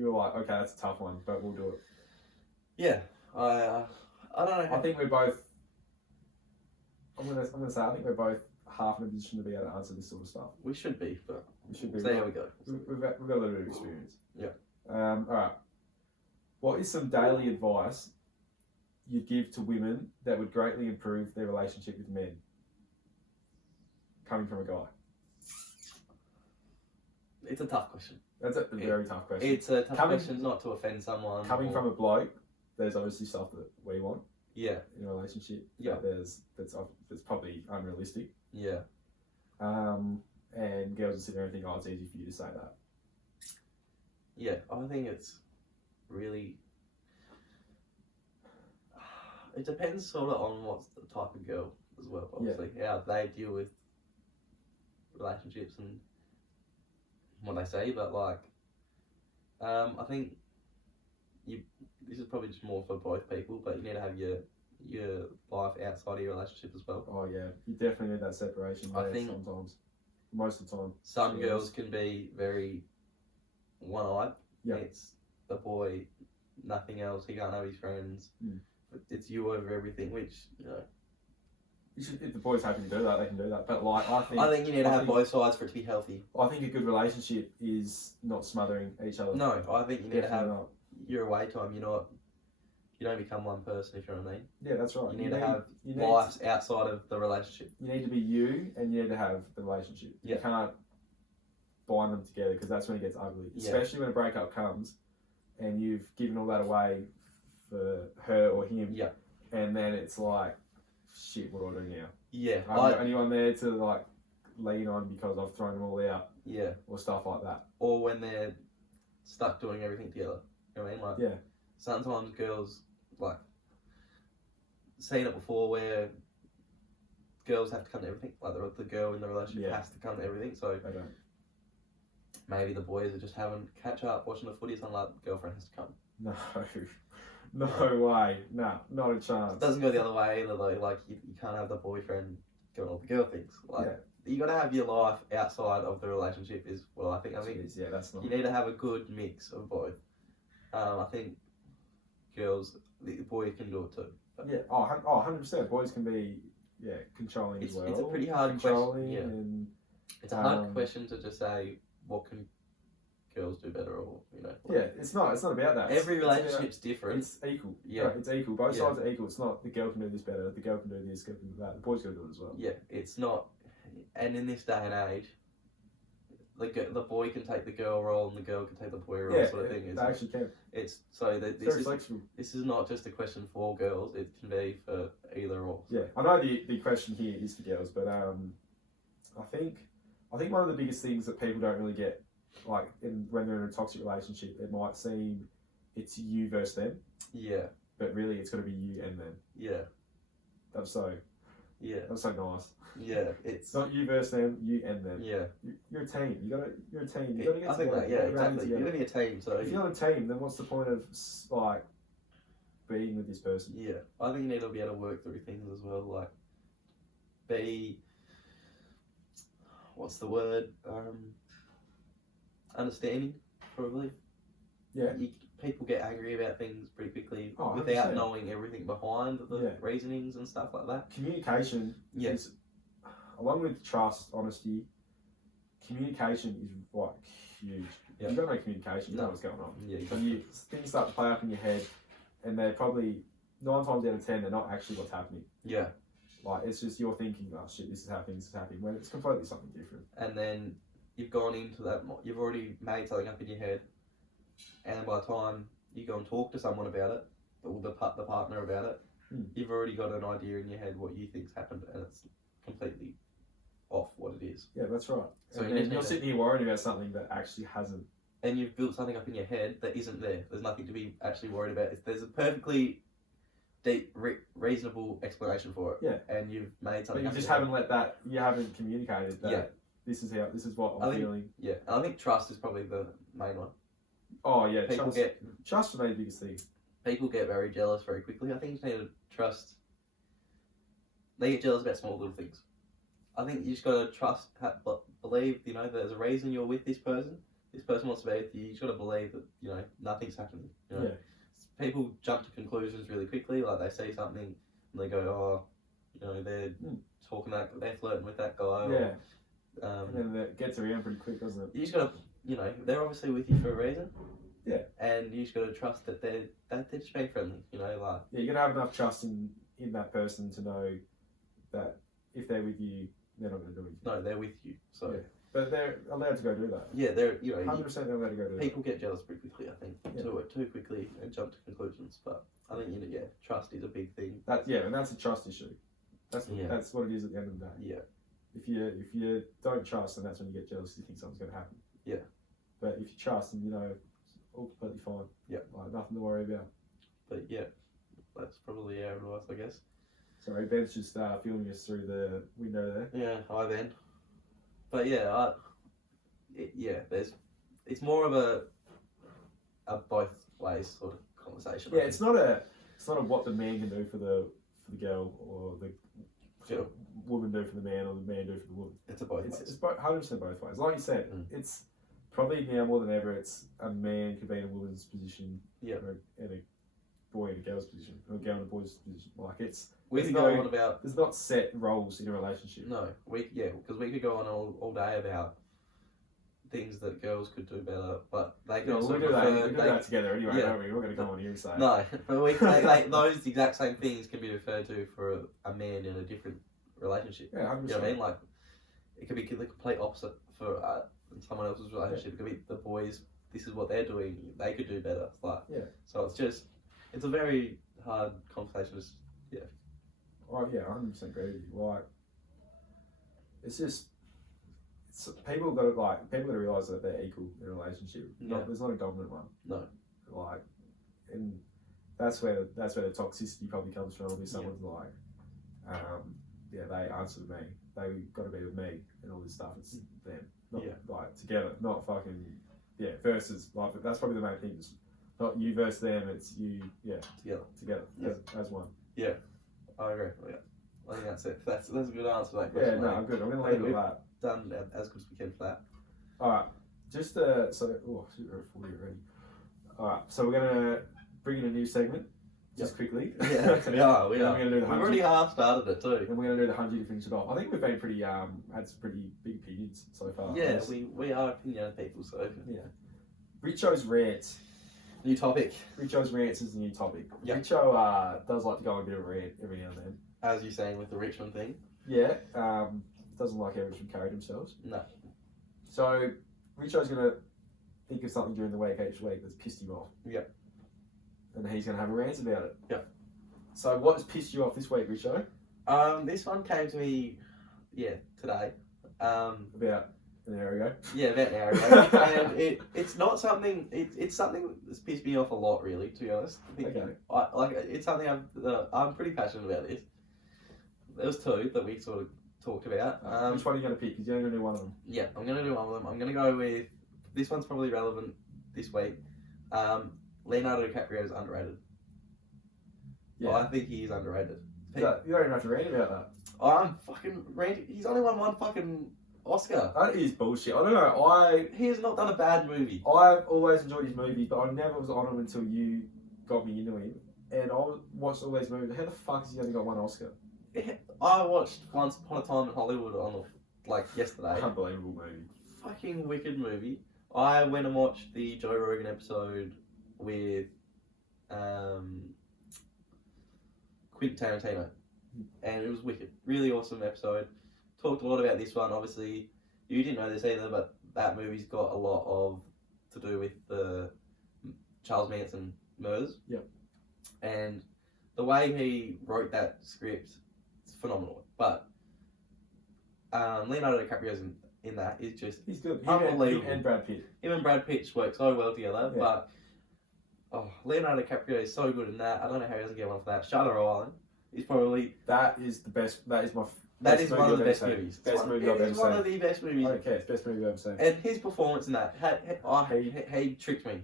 like, okay, that's a tough one, but we'll do it. Yeah. I don't know. I think we're both. I'm gonna say I think we're both half in a position to be able to answer this sort of stuff. We should be, but we should be. So how we go. We've got a little bit of experience. Yeah. All right. What is some daily advice you'd give to women that would greatly improve their relationship with men? Coming from a guy. It's a tough question. That's a very tough question. It's a tough question, not to offend someone. Coming from a bloke, there's obviously stuff that we want. Yeah. In a relationship. Yeah. That's probably unrealistic. Yeah. And girls will sit there and think, oh, it's easy for you to say that. Yeah, I think it's really. It depends sort of on what's the type of girl as well. Obviously, how they deal with relationships and what they say, but like, I think this is probably just more for both people, but you need to have your your life outside of your relationship as well. Oh yeah, you definitely need that separation. I think sometimes, most of the time, some girls can be very one-eyed. Yeah. It's the boy, nothing else. He can't have his friends. It's you over everything, which if the boy's happy to do that, they can do that. But like, I think you need to have both sides for it to be healthy. I think a good relationship is not smothering each other. No, I think you need to have not. your away time. You don't become one person, if you know what I mean. Yeah, that's right. You need to have lives outside of the relationship. You need to be you, and you need to have the relationship. Yeah. You can't bind them together because that's when it gets ugly. Especially when a breakup comes, and you've given all that away for her or him. Yeah. And then it's like, shit, what do I do now? Yeah. I haven't got anyone there to like lean on because I've thrown them all out. Yeah. Or stuff like that. Or when they're stuck doing everything together. You know what I mean? Like, yeah. Sometimes girls, like, seen it before where girls have to come to everything. Like, the girl in the relationship has to come to everything. So They don't. Maybe the boys are just having catch up, watching the footy, and like, the girlfriend has to come. No. No way. No, not a chance. It doesn't go the other way either, though. Like, you can't have the boyfriend doing all the girl things. Like, you got to have your life outside of the relationship is what I think. Yeah, that's not. You need to have a good mix of both. I think girls, the boy can do it too. But 100%. Boys can be, controlling as well. It's a pretty hard question. Yeah. And, it's a hard question to just say, what can girls do better, or it's not about that. Every relationship's different. It's equal. Yeah, right, it's equal. Both sides are equal. It's not the girl can do this better, the girl can do this, girl can do that. The boy's got to do it as well. Yeah, it's not. And in this day and age, the boy can take the girl role and the girl can take the boy role, sort of thing. They actually can. It's so that this is flexible. This is not just a question for girls. It can be for either or. Yeah, I know the question here is for girls, but I think one of the biggest things that people don't really get, like when they're in a toxic relationship, it might seem it's you versus them. Yeah. But really, it's got to be you and them. Yeah. That's so. Yeah. That's so nice. Yeah, it's not you versus them, you and them. Yeah. You're a team. You're a team. You got to get I think together. that, yeah, exactly. You're gonna be a team. So if you're not a team, then what's the point of like being with this person? Yeah, I think you need to be able to work through things as well. Like, what's the word? Understanding, probably. Yeah. People get angry about things pretty quickly 100%. Without knowing everything behind the reasonings and stuff like that. Communication is, along with trust, honesty, communication is like huge. Yeah. You've got no communication, you know what's going on. Yeah, exactly. Things start to play up in your head, and they're probably 9 times out of 10 they're not actually what's happening. Yeah. Like, it's just you're thinking, oh shit, this is happening, when it's completely something different. And then you've gone into that, you've already made something up in your head, and by the time you go and talk to someone about it, or the partner about it, you've already got an idea in your head what you think's happened, and it's completely off what it is. Yeah, that's right. So you're sitting here worrying about something that actually hasn't. And you've built something up in your head that isn't there. There's nothing to be actually worried about. There's a perfectly deep, reasonable explanation for it. Yeah. And you've made something. But you just haven't you haven't communicated that. Yeah. This is what I'm feeling. Yeah, and I think trust is probably the main one. Oh yeah, trust for me the biggest thing. People get very jealous very quickly. I think you need to trust. They get jealous about small little things. I think you just gotta trust, believe. There's a reason you're with this person. This person wants to be with you. You just gotta believe that nothing's happening. Yeah. People jump to conclusions really quickly. Like, they see something and they go, they're talking they're flirting with that guy. Yeah. And then it gets around pretty quick, doesn't it? You just gotta, they're obviously with you for a reason. Yeah. And you just gotta trust that they're just being friendly. Yeah, you gotta have enough trust in that person to know that if they're with you, they're not gonna do anything. No, they're with you. So. Yeah. But they're allowed to go do that. Yeah, they're 100% they're allowed to go do that. People get jealous pretty quickly, I think. Too quickly and jump to conclusions. But I think trust is a big thing. And that's a trust issue. That's what it is at the end of the day. Yeah. If you don't trust, then that's when you get jealous. You think something's going to happen. Yeah. But if you trust, and it's all completely fine. Yeah. Like, nothing to worry about. But yeah, that's probably our advice, I guess. Sorry, Ben's just filming us through the window there. Yeah, hi Ben. But yeah, it's more of a both ways sort of conversation. Yeah, it's not a what the man can do for the for the girl, or the Sure. woman do for the man, or the man do for the woman. It's a both It's ways. 100% both ways. Like you said, it's probably now more than ever. It's a man could be in a woman's position, and a boy in a girl's position, or a girl in a boy's position. Like we could go on about. There's not set roles in a relationship. No, because we could go on all day about things that girls could do better, but they could also we do that together anyway, don't we? We're not going to come on here and say no, but those exact same things can be referred to for a man in a different relationship. Yeah, 100%. You know what I mean? Like, it could be the complete opposite for someone else's relationship. It could be the boys. This is what they're doing. They could do better. So it's a very hard conversation. Oh yeah, 100% agree with you. Like, it's just. People got to realise that they're equal in a relationship. There's not a dominant one. No. Like, and that's where the toxicity probably comes from. If someone's like, they answer to me. They got to be with me and all this stuff. It's them, not like together, not fucking versus like. That's probably the main thing. It's not you versus them. It's you, together as one. Yeah, I agree. Yeah, I think that's it. That's a good answer to that question. Yeah, no, I'm good. I'm gonna leave it at that. Done as good as we can for that. Alright, just we're at 40 already. Alright, so we're gonna bring in a new segment just quickly. Yeah, we are. We're gonna do the 100. We've already half started it too. And we're gonna do the 100 to finish it off. I think we've been pretty had some pretty big opinions so far. Yeah, we are opinionated people, so yeah. Richo's rants. New topic. Richo's rants is the new topic. Yep. Richo does like to go on a bit of a rant every now and then. As you're saying with the Richmond thing. Yeah. Doesn't like how Richmond carried themselves. No. So Richo's gonna think of something during the week each week that's pissed him off. Yep. And he's gonna have a rant about it. Yep. So what has pissed you off this week, Richo? This one came to me, today. About an hour ago. Yeah, about an hour ago. And it's not something. It's something that's pissed me off a lot, really. To be honest. It's something I'm pretty passionate about. This. There was two that we sort of talked about. Which one are you going to pick? Because you're only going to do one of them. Yeah, I'm going to do one of them. I'm going to go with, this one's probably relevant this week. Leonardo DiCaprio is underrated. Yeah. I think he is underrated. You don't even have to rant about that. I'm fucking ranting. He's only won one fucking Oscar. That is bullshit. I don't know. He has not done a bad movie. I've always enjoyed his movies, but I never was on him until you got me into him. And I watched all these movies. How the fuck has he only got one Oscar? I watched Once Upon a Time in Hollywood on yesterday. Unbelievable movie. Fucking wicked movie. I went and watched the Joe Rogan episode with Quentin Tarantino, and it was wicked. Really awesome episode. Talked a lot about this one. Obviously, you didn't know this either, but that movie's got a lot to do with the Charles Manson murders. Yep. And the way he wrote that script, it's phenomenal. But Leonardo DiCaprio's in that is just he's good. Unbelievable. Him and Brad Pitt. Him and Brad Pitt work so well together. Yeah. But Leonardo DiCaprio is so good in that. I don't know how he doesn't get one for that. Shutter Island is probably that is the best. That is my. That is one of the best movies. Best movie I've ever seen. It's one of the best movies. I don't care. It's the best movie I've ever seen. And his performance in that, he tricked me.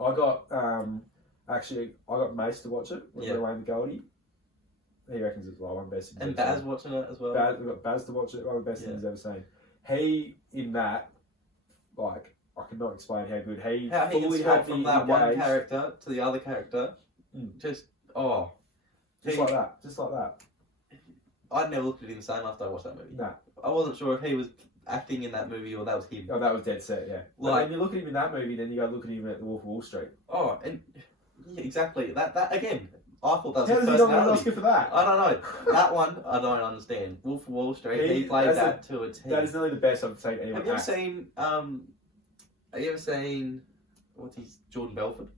I got I got Mace to watch it with Wayne Goldie. He reckons it's one of the best. And Baz watching it as well. We got Baz to watch it. One of the best things he's ever seen. He in that, I cannot explain how good he. How he can swap from that one character to the other character, just like that, just like that. I'd never looked at him the same after I watched that movie. Nah. I wasn't sure if he was acting in that movie or that was him. Oh, that was dead set, yeah. When you look at him in that movie, then you go look at him at The Wolf of Wall Street. Oh, and exactly. That again, I thought that was his personality. How does he not win an Oscar for that? I don't know. That one, I don't understand. Wolf of Wall Street, he played that to a T. That is nearly the best I've seen anyone Have you ever seen, what's his, Jordan Belfort?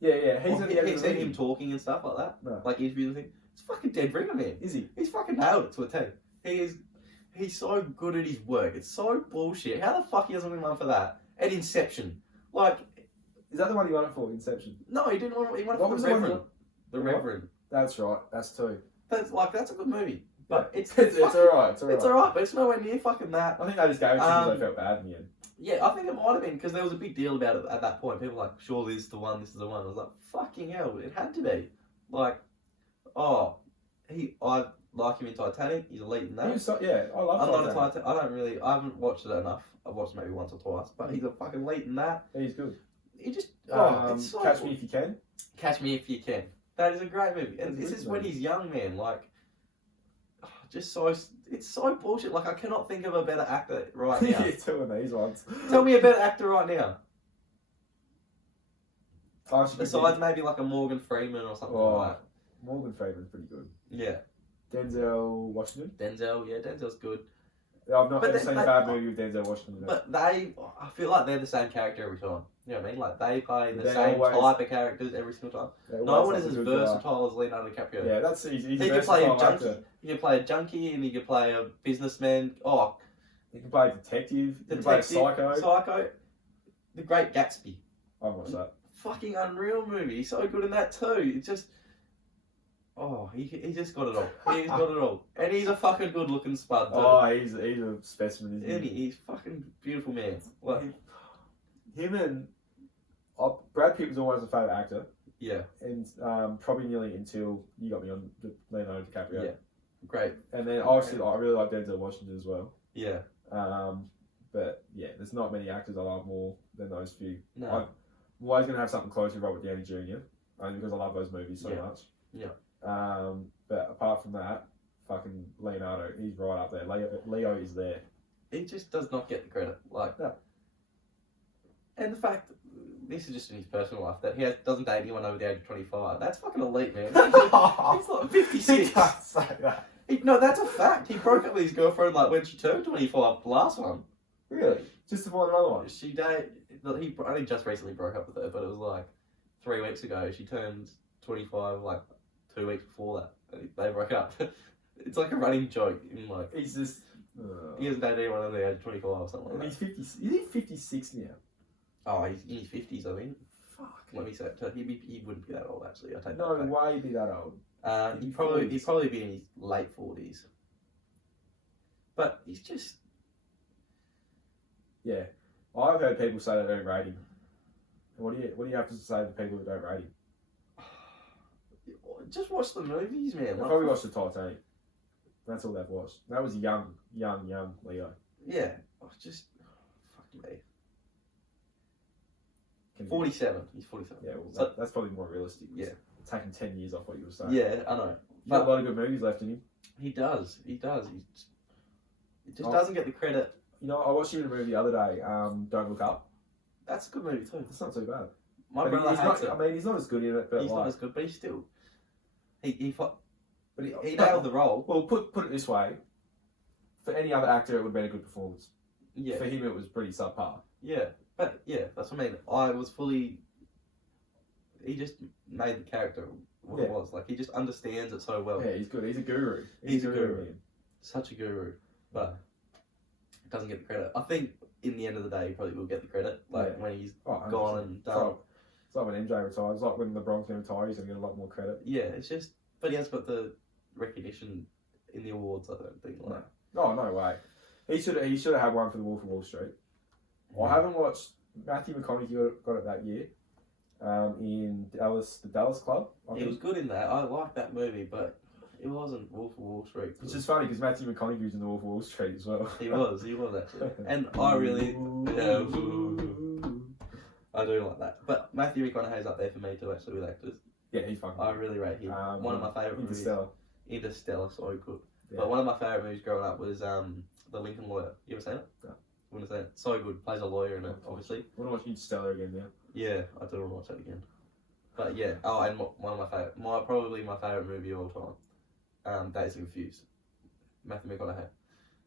Yeah. He's seen him talking and stuff like that? No. Like interviews and things? It's fucking dead ringer, man. Is he? He's fucking nailed it to a T. He's so good at his work. It's so bullshit. How the fuck he hasn't won one for that? And Inception. Is that the one he won it for, Inception? No, he didn't win it. He won it for The Reverend. The Reverend. That's right. That's two. That's a good movie. But it's alright. It's alright, but it's nowhere near fucking that. I think they just gave it because they felt bad in the end. Yeah, I think it might have been because there was a big deal about it at that point. People were like, sure, this is the one, this is the one. I was like, fucking hell, it had to be. I like him in Titanic. He's elite in that. I love I'm not a Titanic. Titanic. I haven't watched it enough. I've watched it maybe once or twice, but he's a fucking elite in that. He's good. He just it's so Catch Me If You Can. Catch Me If You Can. That is a great movie, and this is when movie. he's young, man. Like, just so it's so bullshit. Like, I cannot think of a better actor right now. You're doing these ones. Tell me a better actor right now. Besides Maybe like a Morgan Freeman or something like that. Morgan Freeman's pretty good. Yeah. Denzel Washington. Denzel's good. I've not ever seen a bad movie with Denzel Washington. But I feel like they're the same character every time. You know what I mean? Like, they play the same always, type of characters every single time. No one is as versatile as Leonardo DiCaprio. Yeah, that's easy. He can play a junkie. He can play a junkie, and he can play a businessman. He can play a detective. He can play a psycho. The Great Gatsby. I watched that. Fucking unreal movie. He's so good in that too. It's just, he just got it all. He's got it all, and he's a fucking good looking spud too. He's a specimen, isn't he? He's fucking beautiful man. Like him and Brad Pitt was always a favourite actor. Yeah. And probably nearly until you got me on Leonardo DiCaprio. Yeah. Great. And then obviously I really like Denzel Washington as well. Yeah. But yeah, there's not many actors I love more than those few. No. I'm always going to have something close to Robert Downey Jr. Only because I love those movies so much. Yeah. But apart from that, fucking Leonardo, he's right up there. Leo is there. He just does not get the credit. Like, no. And the fact, this is just in his personal life, that he doesn't date anyone over the age of 25. That's fucking elite, man. He's like 56. You can't say that. No, that's a fact. He broke up with his girlfriend like when she turned 25, the last one. Really? Just to find another one? He only just recently broke up with her, but it was like 3 weeks ago. She turned 25 like 2 weeks before that. They broke up. It's like a running joke. In like, he's just... he hasn't dated anyone under the age of 25 or something like that. He's 50. Is he 56 now? Oh, he's in his 50s, I think. Fuck. Let me say it. He wouldn't be that old, actually. I take no that back. way he'd be that old. He'd probably be in his late 40s. But he's just... Yeah. I've heard people say they don't rate him. What do you have to say to people who don't rate him? Just watch the movies, man. They probably watched the Titanic. That's all they've watched. That was young Leo. Yeah. Fuck me. 47. He's 47. Yeah, well, that's probably more realistic. Yeah. Taking 10 years off what you were saying. Yeah, I know. He's got a lot of good movies left in him. He does. He just doesn't get the credit. You know, I watched him in a movie the other day, Don't Look Up. That's a good movie too. It's not too bad. My brother hates it. I mean, he's not as good in it, but he's not as good, but he's still... He He nailed the role. Well, put it this way. For any other actor, it would have been a good performance. Yeah. For him, it was pretty subpar. Yeah. But, yeah, that's what I mean. I was fully... He just made the character what it was. Like, he just understands it so well. Yeah, he's good. He's a guru. He's a guru. Such a guru. But doesn't get the credit. I think, in the end of the day, he probably will get the credit. Like, when he's gone and done. It's like when MJ retires. It's like when LeBron's going to retire, he's going to get a lot more credit. Yeah, it's just... But he has got the recognition in the awards, I don't think. Like. No way. He should have had one for The Wolf of Wall Street. I haven't watched... Matthew McConaughey got it that year. In the Dallas Club. He was good in that. I liked that movie, but it wasn't Wolf of Wall Street. Which is funny because Matthew McConaughey was in The Wolf of Wall Street as well. He was actually. And I really... I do like that. But Matthew McConaughey's up there for me too, actually, with actors. Yeah, he's fucking I really rate him. One of my favourite movies. Interstellar, so good. Yeah. But one of my favourite movies growing up was The Lincoln Lawyer. You ever seen it? No. Wouldn't have seen it. So good. Plays a lawyer in it, obviously. I want to watch Interstellar again now. Yeah, I do want to watch that again. But yeah, and one of my favourite, probably my favourite movie of all time, Days of Confused. Matthew McConaughey.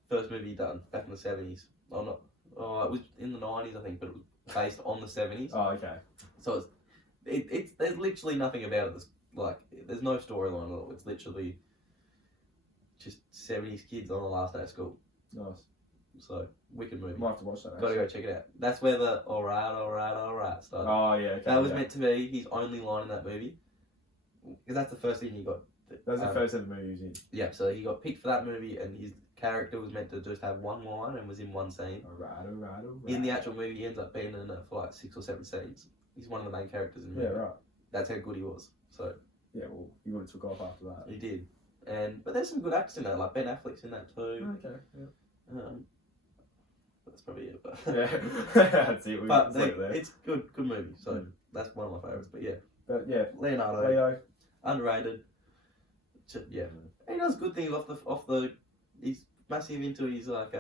First movie done, back in the 70s. It was in the 90s, I think, but it was based on the 70s. Oh, okay. So it's there's literally nothing about it that's, like, there's no storyline at all. It's literally just 70s kids on the last day of school. Nice. So, wicked movie. Might have to watch that. Gotta go check it out. That's where the alright started. Oh, yeah. Okay, that was meant to be his only line in that movie. Because that's the first thing he got. That was the first ever movie he was in. Yeah, so he got picked for that movie, and his character was meant to just have one line and was in one scene. Alright. In the actual movie, he ends up being in it for like 6 or 7 scenes. He's one of the main characters in the movie. Yeah, right. That's how good he was. So. Yeah, well, he would have took off after that. He did. But there's some good acts in that, like Ben Affleck's in that too. Okay. Yeah. That's probably it. But Yeah. That's it. But it's good movie. So that's one of my favorites. But yeah. But yeah, Leonardo. Leo. Underrated. Yeah. He does good things off the. He's massive into his like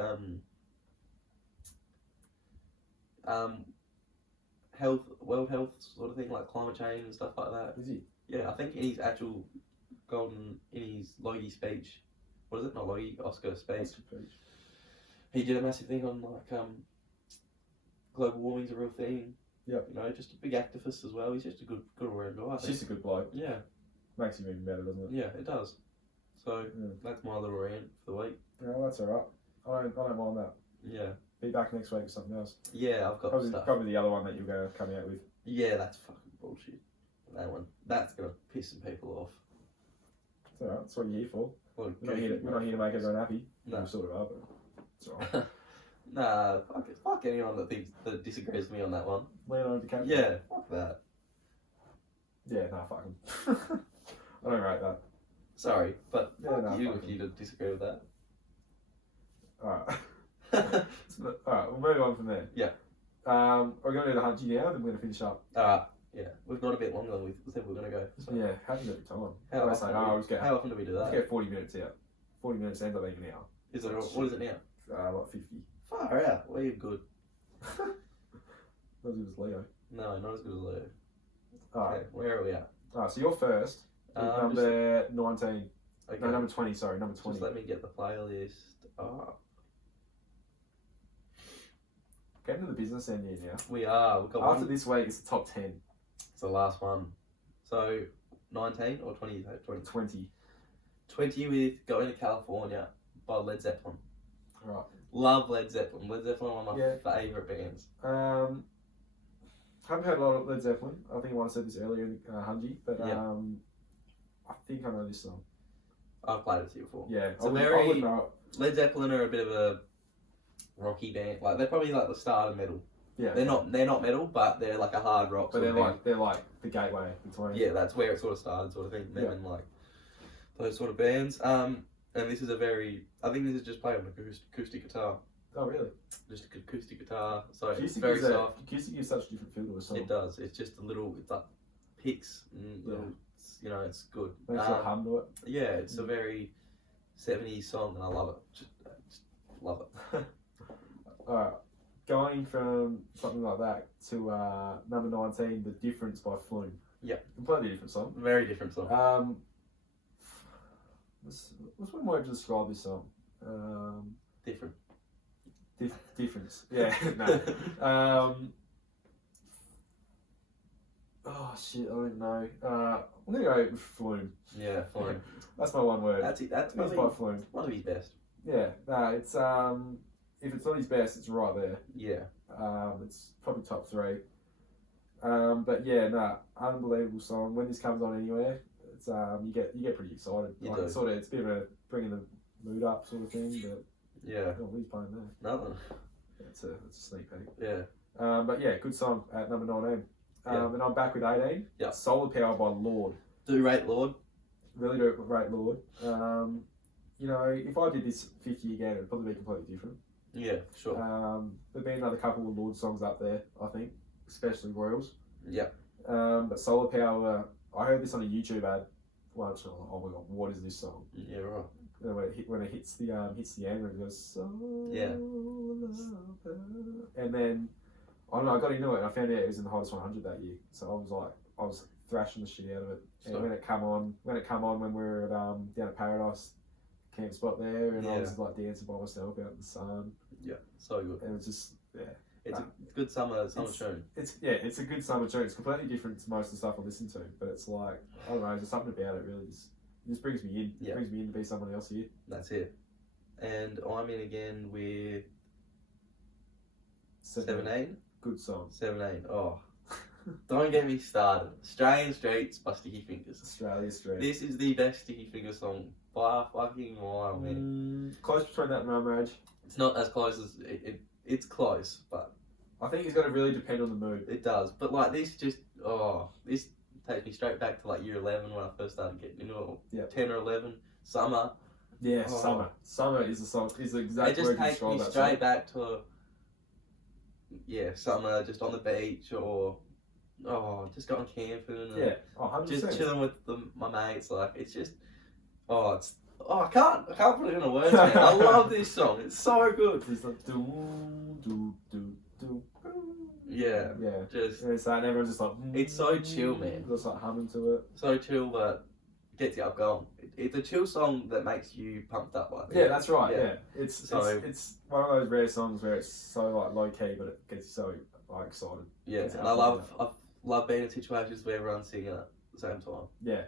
health, world health sort of thing, like climate change and stuff like that. Is he? Yeah, I think in his actual in his Logie speech, what is it? Not Logie, Oscar speech. He did a massive thing on like global warming's a real thing. Yep. You know, just a big activist as well. He's just a good all-round guy. He's just a good bloke. Yeah. Makes him even better, doesn't it? Yeah, it does. So that's my little rant for the week. Yeah, well, that's alright. I don't mind that. Yeah. Be back next week with something else. Yeah, I've got stuff. Probably the other one that you're going to come out with. Yeah, that's fucking bullshit. That one. That's going to piss some people off. It's alright. That's what you're here for. Well, we're not here to make everyone happy. No. We sort of are, but it's alright. Nah, fuck anyone that disagrees with me on that one. Leonardo DiCaprio? Yeah, fuck that. Yeah, nah, fuck him. I don't rate that. Sorry, but fuck you if you disagree with that. Alright. Alright, we'll move on from there. Yeah. We're going to do the Hunchy now, then we're going to finish up. Alright, yeah. We've got a bit longer than we said we were going to go. So. Yeah, happens every time. How often do we do that? Let's get 40 minutes out. 40 minutes ends up being an hour. What is it now? Like 50. Far out. Well, you're good. Not as good as Leo. No, not as good as Leo. Alright. Okay, where are we at? Alright, so you're first. Number 19. Okay. No, number 20, sorry. Number 20. Just let me get the playlist up. Getting to the business end here now. We are. We've got After this week, it's the top 10. It's the last one. So, 19 or 20? 20. 20 with Going to California by Led Zeppelin. Right. Love Led Zeppelin. Led Zeppelin are one of my favourite bands. Haven't heard a lot of Led Zeppelin. I think I might have said this earlier in Hungy, but I think I know this song. I've played it to you before. Yeah, it's Led Zeppelin are a bit of a rocky band. Like they're probably like the start of metal. Yeah, they're not metal, but they're like a hard rock. But they're like the gateway between. Yeah, that's where it sort of started, sort of thing. Them and like those sort of bands. And this is I think this is just played on acoustic guitar. Oh really? Just acoustic guitar. So acoustic it's very soft. Acoustic is such a different feel to a song. It does. It's just a little. It's like picks and little. You know, it's good. Makes a hum to it. Yeah, it's a very 70s song, and I love it. Just love it. Alright, going from something like that to number 19, The Difference by Flume. Yeah. Completely different song. Very different song. What's one word to describe this song? Different. Difference. Yeah, no. Oh shit, I don't know. I'm gonna go with Flume. Yeah, Flume. That's my one word. That's by Flume. One of his best. Yeah, no, it's if it's not his best, it's right there. Yeah. It's probably top 3. But yeah, no, unbelievable song. When this comes on anywhere, it's you get pretty excited. You do. Sort of, it's a bit of a bringing the mood up sort of thing. But yeah. Oh, what are you playing there? Nothing. It's a sneak peek. Yeah. But yeah, good song at number 19. Yeah. And I'm back with 18. Yeah. Solar Power by Lord. Do rate Lord. Really do rate Lord. You know, if I did this 50 again, it'd probably be completely different. Yeah, sure. There'd be another couple of Lord songs up there, I think, especially Royals. Yeah. But Solar Power, I heard this on a YouTube ad once. And I'm like, oh my god, what is this song? Yeah, right. And when it hits the end, it goes Solar Power. And then I don't know, I got into it and I found out it was in the hottest 100 that year. So I was thrashing the shit out of it. And when it come on when we were down at Paradise camp spot there, and I was like dancing by myself out in the sun. Yeah, so good. And it was just It's a good summer tune. It's a good summer tune. It's completely different to most of the stuff I listen to, but it's like I don't know, there's something about it really just brings me in. Yeah. It brings me in to be someone else here. That's it. And I'm in again with 17. Good song. 17. Oh. Don't get me started. Australian Streets by Sticky Fingers. Australia Street. This is the best Sticky Fingers song by a fucking mile, man. Close between that and Rum Rage. It's not as close as it's close, but I think it's got to really depend on the mood. it does. But like this this takes me straight back to like year 11 when I first started getting into it. Yeah. 10 or 11. Summer. Yeah, Summer. Summer is the song. Is the exact It just word to takes describe me that straight song. back to summer, just on the beach or just going camping and Yeah, 100%. just chilling with my mates. Like it's just I can't put it in words, man. I love this song. It's so good. It's like do do do do. Yeah, just it's that, and everyone's just like. It's so chill, man. Just like humming to it. So chill, but gets you up going. It's a chill song that makes you pumped up. I think. Yeah, that's right. Yeah. Yeah, it's one of those rare songs where it's so like low key, but it gets you so like excited. Yeah, and I love being in situations where everyone's singing at the same time. Yeah,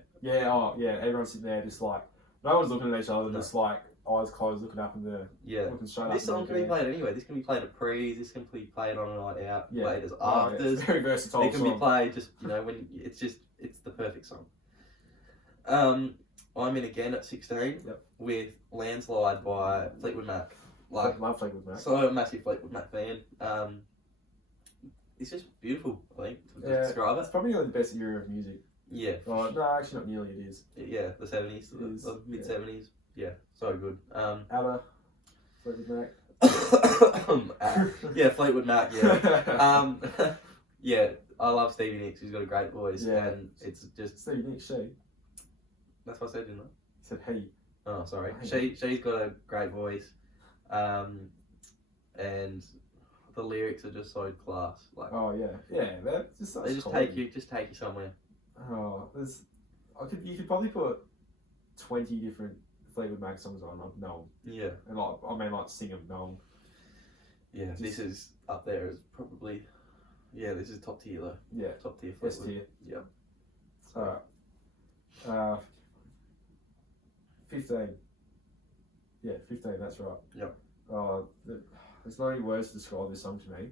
everyone's sitting there just like no one's looking at each other, just like eyes closed, looking up in the looking straight up. This song can be played anywhere. This can be played at pre's. This can be played on a night out. Yeah. Played as afters. It's very versatile. It can be played just when it's the perfect song. I'm in again at 16 with Landslide by Fleetwood Mac. Like, love Fleetwood Mac. So a massive Fleetwood Mac fan. It's just beautiful, I think, to describe it. It's probably the best era of music. Yeah. Oh, no, actually not nearly, it is. Yeah, the 70s, the mid-70s. Yeah, so good. ABBA, Fleetwood Mac. Yeah, Fleetwood Mac, yeah. Yeah, I love Stevie Nicks, he's got a great voice, and it's just... Stevie Nicks, she? That's what I said, didn't I? Said he. Oh, sorry. She's got a great voice, and the lyrics are just so class. Like, that just they just take you somewhere. Oh, you could probably put 20 different Fleetwood Mac songs on. I've known. Yeah. And sing them, known. Yeah, this is up there as probably. Yeah, this is top tier though. Yeah. Top tier. Best tier. Yeah. Alright. 15. Yeah, 15, that's right. Yep. There's no words to describe this song to me.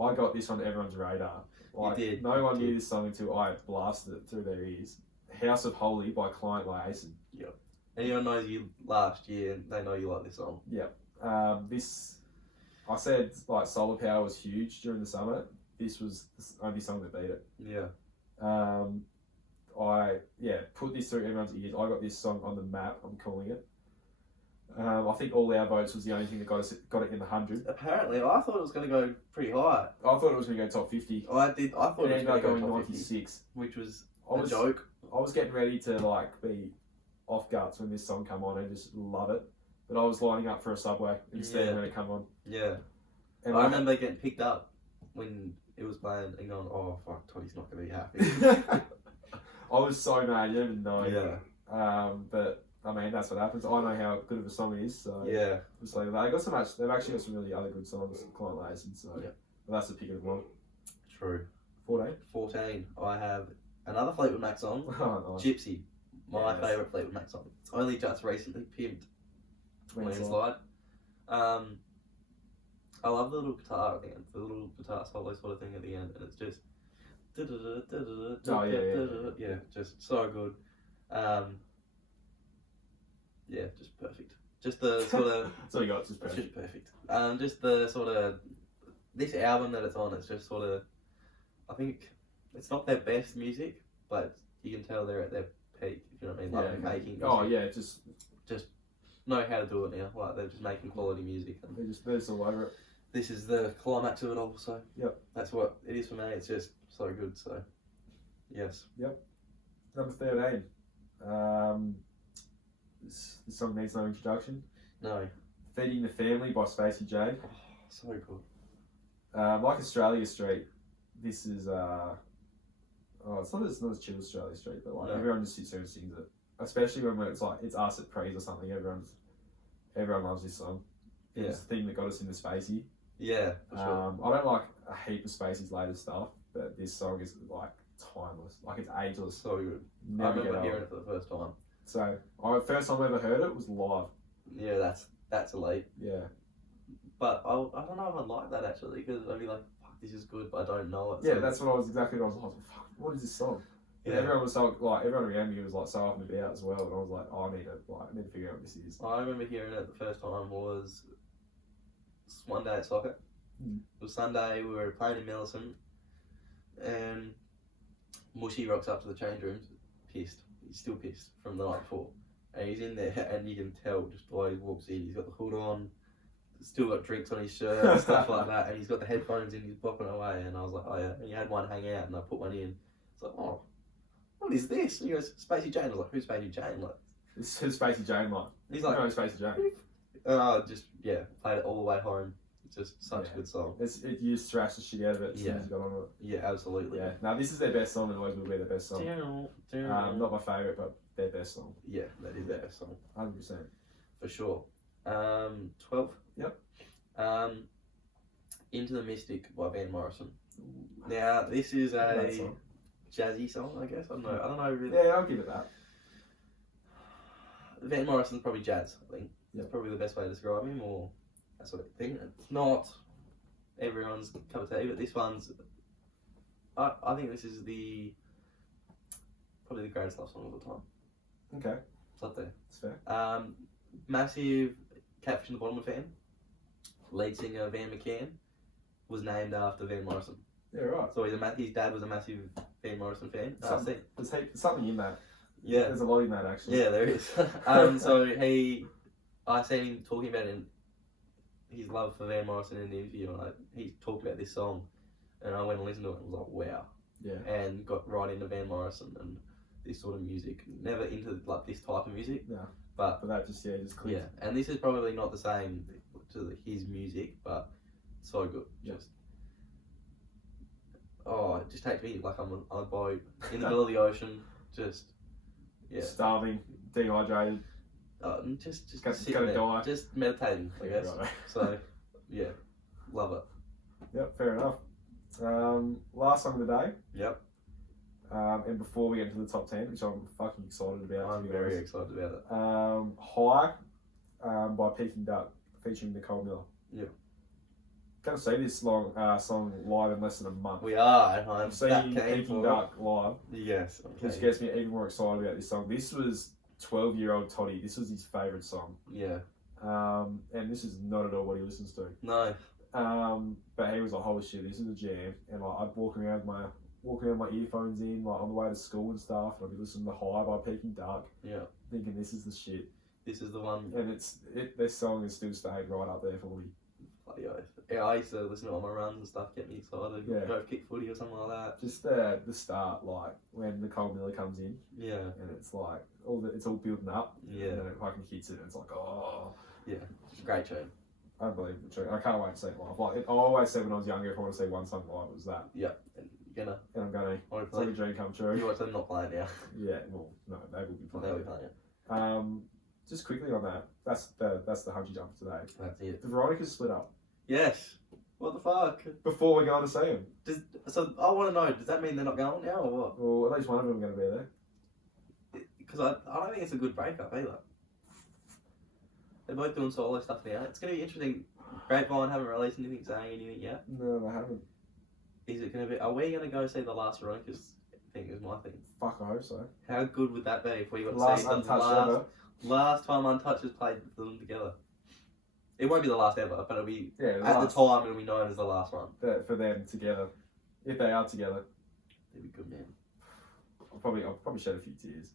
I got this on everyone's radar. Like, you did. No one knew this song until I blasted it through their ears. House of Holy by Client Liaison. Yep. Anyone knows you last year, and they know you like this song. Yep. I said like Solar Power was huge during the summer. This was the only song that beat it. Yeah. I put this through everyone's ears. I got this song on the map. I'm calling it. I think All Our Votes was the only thing that got it in the 100. Apparently, I thought it was going to go pretty high. I thought it was going to go top 50. I thought it was going to go top 96, 50, which was a joke. I was getting ready to be off guts when this song come on and just love it, but I was lining up for a Subway instead when it come on. Yeah. And I remember getting picked up when it was playing and going, "Oh fuck, Toddy's not going to be happy." I was so mad. You don't even know. Yeah. But I mean, that's what happens. I know how good of a song it is. So yeah. Just like that. They've actually got some really other good songs, Client Liaison. So but that's the pick of the one. True. 14. I have another Fleetwood Mac song. Oh, nice. Gypsy. My favourite Fleetwood Mac song. It's only just recently pimped. Landslide. I love the little guitar at the end, the little guitar solo sort of thing at the end, and it's just yeah, just so good. Yeah, just perfect. Just the sort of so you got just perfect. Just perfect. Just the sort of this album that it's on. It's just sort of, I think it's not their best music, but you can tell they're at their peak. If you know what I mean? Like they're making. Oh yeah, just know how to do it now. Like they're just making quality music. And they're just all over it. This is the climax of it all. So yep, that's what it is for me. It's just so good. So yes. Yep. Number 13. This song needs no introduction. No. Feeding the Family by Spacey J. Oh, so good. Like Australia Street, this is it's not as chill as Australia Street, but like everyone just sits there and sings it. Especially when it's like it's us at pre's or something. Everyone loves this song. It's the thing that got us into Spacey. Yeah, for sure. I don't like a heap of Spacey's latest stuff, but this song is like timeless. Like it's ageless. So good. Never I remember hearing it for the first time. So, first time I ever heard it was live. Yeah, that's elite. Yeah. But I don't know if I'd like that actually, because I'd be like, fuck, this is good, but I don't know it. Yeah, so. that's what I was like, fuck, what is this song? Yeah. Everyone was so, everyone around me was like so up and about as well, and I was like, oh, I need to figure out what this is. I remember hearing it the first time was one day at soccer. It was Sunday, we were playing in Millicent, and Mushy rocks up to the change rooms, pissed. He's still pissed from the night before. and he's in there, and you can tell just the way he walks in. He's got the hood on, still got drinks on his shirt and stuff like that, and he's got the headphones in. He's bopping away, and I was like, oh yeah. And he had one hang out, and I put one in. It's like, oh, what is this? And he goes, Spacey Jane. I was like, who's Spacey Jane? Like, It's Spacey Jane like. he's like, no, Spacey Jane. and I just played it all the way home. It's just such a good song. It used to thrash the shit out of it as soon as you got on it. Yeah, absolutely. Yeah. Now this is their best song and always will be their best song. Not my favourite, but their best song. Yeah, that is their best song. 100%. For sure. 12. Yep. Into the Mystic by Van Morrison. Now this is a jazzy song, I guess. I don't know really. Yeah, I'll give it that. Van Morrison's probably jazz, I think. Yep. That's probably the best way to describe him, or that sort of thing. It's not everyone's cup of tea, but this one's. I think this is probably the greatest love song of all time. Okay. It's up there. That's fair. Massive Catfish in the Bottom fan. Lead singer Van McCann was named after Van Morrison. Yeah, right. So his dad was a massive Van Morrison fan. There's something in that. Yeah. There's a lot in that actually. Yeah, there is. So I seen him talking about his love for Van Morrison in the interview, and he talked about this song, and I went and listened to it and was like, wow. Yeah. And got right into Van Morrison and this sort of music. Never into like this type of music. No. But that just clicked. Yeah, and this is probably not the same to his music, but so good. Yeah. It just takes me like I'm on a boat in the middle of the ocean, just starving, dehydrated. Just gonna die. Just meditating, I guess. Right. So yeah, love it. Yep, fair enough. Last song of the day. Yep. And before we get into the top 10, which I'm fucking excited about. I'm very excited about it. High by Peking Duck featuring Nicole Miller. Yep. Gonna see this song live in less than a month. We are, and I'm seeing Peking Duck live. Yes. Which gets me even more excited about this song. This was 12-year-old Toddy. This was his favourite song. Yeah. And this is not at all what he listens to. No. But he was like, holy shit, this is a jam. And like, I'd walk around with my earphones in, like on the way to school and stuff, and I'd be listening to High by Peking Duck. Yeah. Thinking this is the shit. This is the one. And this song has still stayed right up there for me. Yeah, I used to listen to it on my runs and stuff, get me excited. Yeah. Go kick footy or something like that. Just the start, like when Nicole Miller comes in. Yeah. And it's like it's all building up. Yeah. And then it fucking hits it, and it's like, oh. Yeah. It's a great tune. Unbelievable tune. I can't wait to see it live. Like I always said when I was younger, if I want to see one song live, it was that. Yeah. And you're gonna. And I'm gonna. It's like a dream come true. You watch them not playing now. Yeah. Well, no, they will be playing. They'll be playing it. Just quickly on that. That's the Hunchy Jump for today. That's it. The Veronicas split up. Yes. What the fuck? Before we go to see them. So I want to know, does that mean they're not going now or what? Well, at least one of them are going to be there. Because I don't think it's a good breakup either. They're both doing solo stuff now. It's going to be interesting. Grapevine haven't released anything saying anything yet. No, they haven't. Is it going to be... Are we going to go see the last Veronicas thing is my thing. Fuck, I hope so. How good would that be if we got last to see the last time Untouched has played them together? It won't be the last ever, but it'll be at the time it'll be known as the last one. For them together, if they are together, they'd be good, man. I'll probably shed a few tears.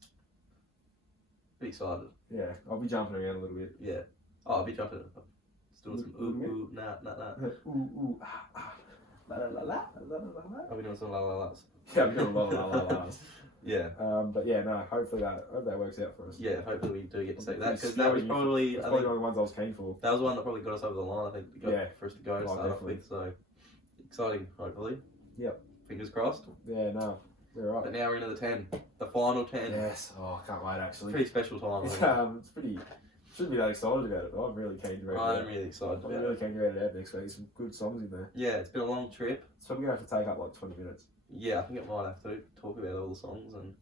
Be excited. Yeah, I'll be jumping around a little bit. Yeah. Oh, I'll be jumping. Still some ooh nah. Ooh ah. La la la la. I'll be doing some la la las. Yeah, I'll be doing la la la las. Yeah. But yeah, no. Hopefully that works out for us. Yeah, hopefully we do get to see that because that was probably one of the ones I was keen for. That was the one that probably got us over the line. I think for us to go and start off with. So exciting, hopefully. Yep. Fingers crossed. Yeah, no, you're right. But now we're into the 10, the final 10. Yes. Oh, I can't wait. Actually. Pretty special time. It's pretty. Shouldn't be that excited about it, but I'm really keen to read it. I'm really excited about it. I'm really keen to read it out next week. There's some good songs in there. Yeah, it's been a long trip. It's probably going to have to take up like 20 minutes. Yeah, I think it might have to talk about all the songs and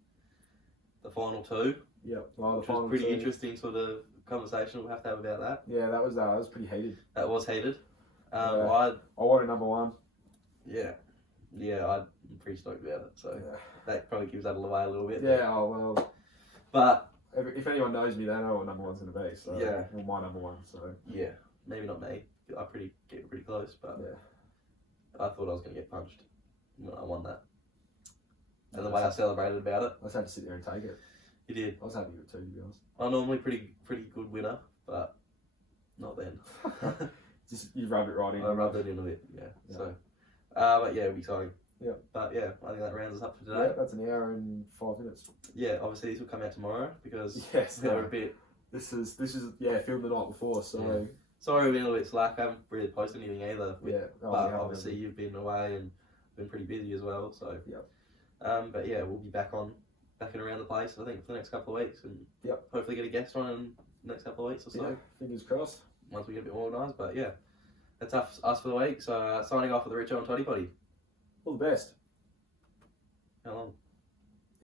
the final two. Yep. Well, which was pretty interesting sort of conversation we'll have to have about that. Yeah, that was pretty heated. That was heated. I wanted number one. Yeah. Yeah, I'm pretty stoked about it. So that probably gives that away a little bit. Yeah, oh well. But if anyone knows me, they know what number one's going to be. So yeah. Well, my number one. So yeah, maybe not me. I get pretty close, but I thought I was going to get punched when I won that. And the way I celebrated about it. I just had to sit there and take it. You did. I was happy with 2, to be honest. I'm normally pretty good winner, but not then. Just you rub it right in. I rubbed it in a bit, yeah. So, but yeah, it'll be exciting. Yeah. But yeah, I think that rounds us up for today. Yeah, that's an hour and 5 minutes. Yeah, obviously these will come out tomorrow because Yes, we're a bit. This is filmed the night before, so Yeah. Sorry, we've been a little bit slack. I haven't really posted anything either. But obviously you've been away and been pretty busy as well. So but yeah, we'll be back and around the place. I think for the next couple of weeks, and hopefully get a guest on in the next couple of weeks or so. Yeah, fingers crossed. Once we get a bit more organised, but yeah, that's us for the week. So signing off with the Richo and Toddy Poddy. All the best. How long?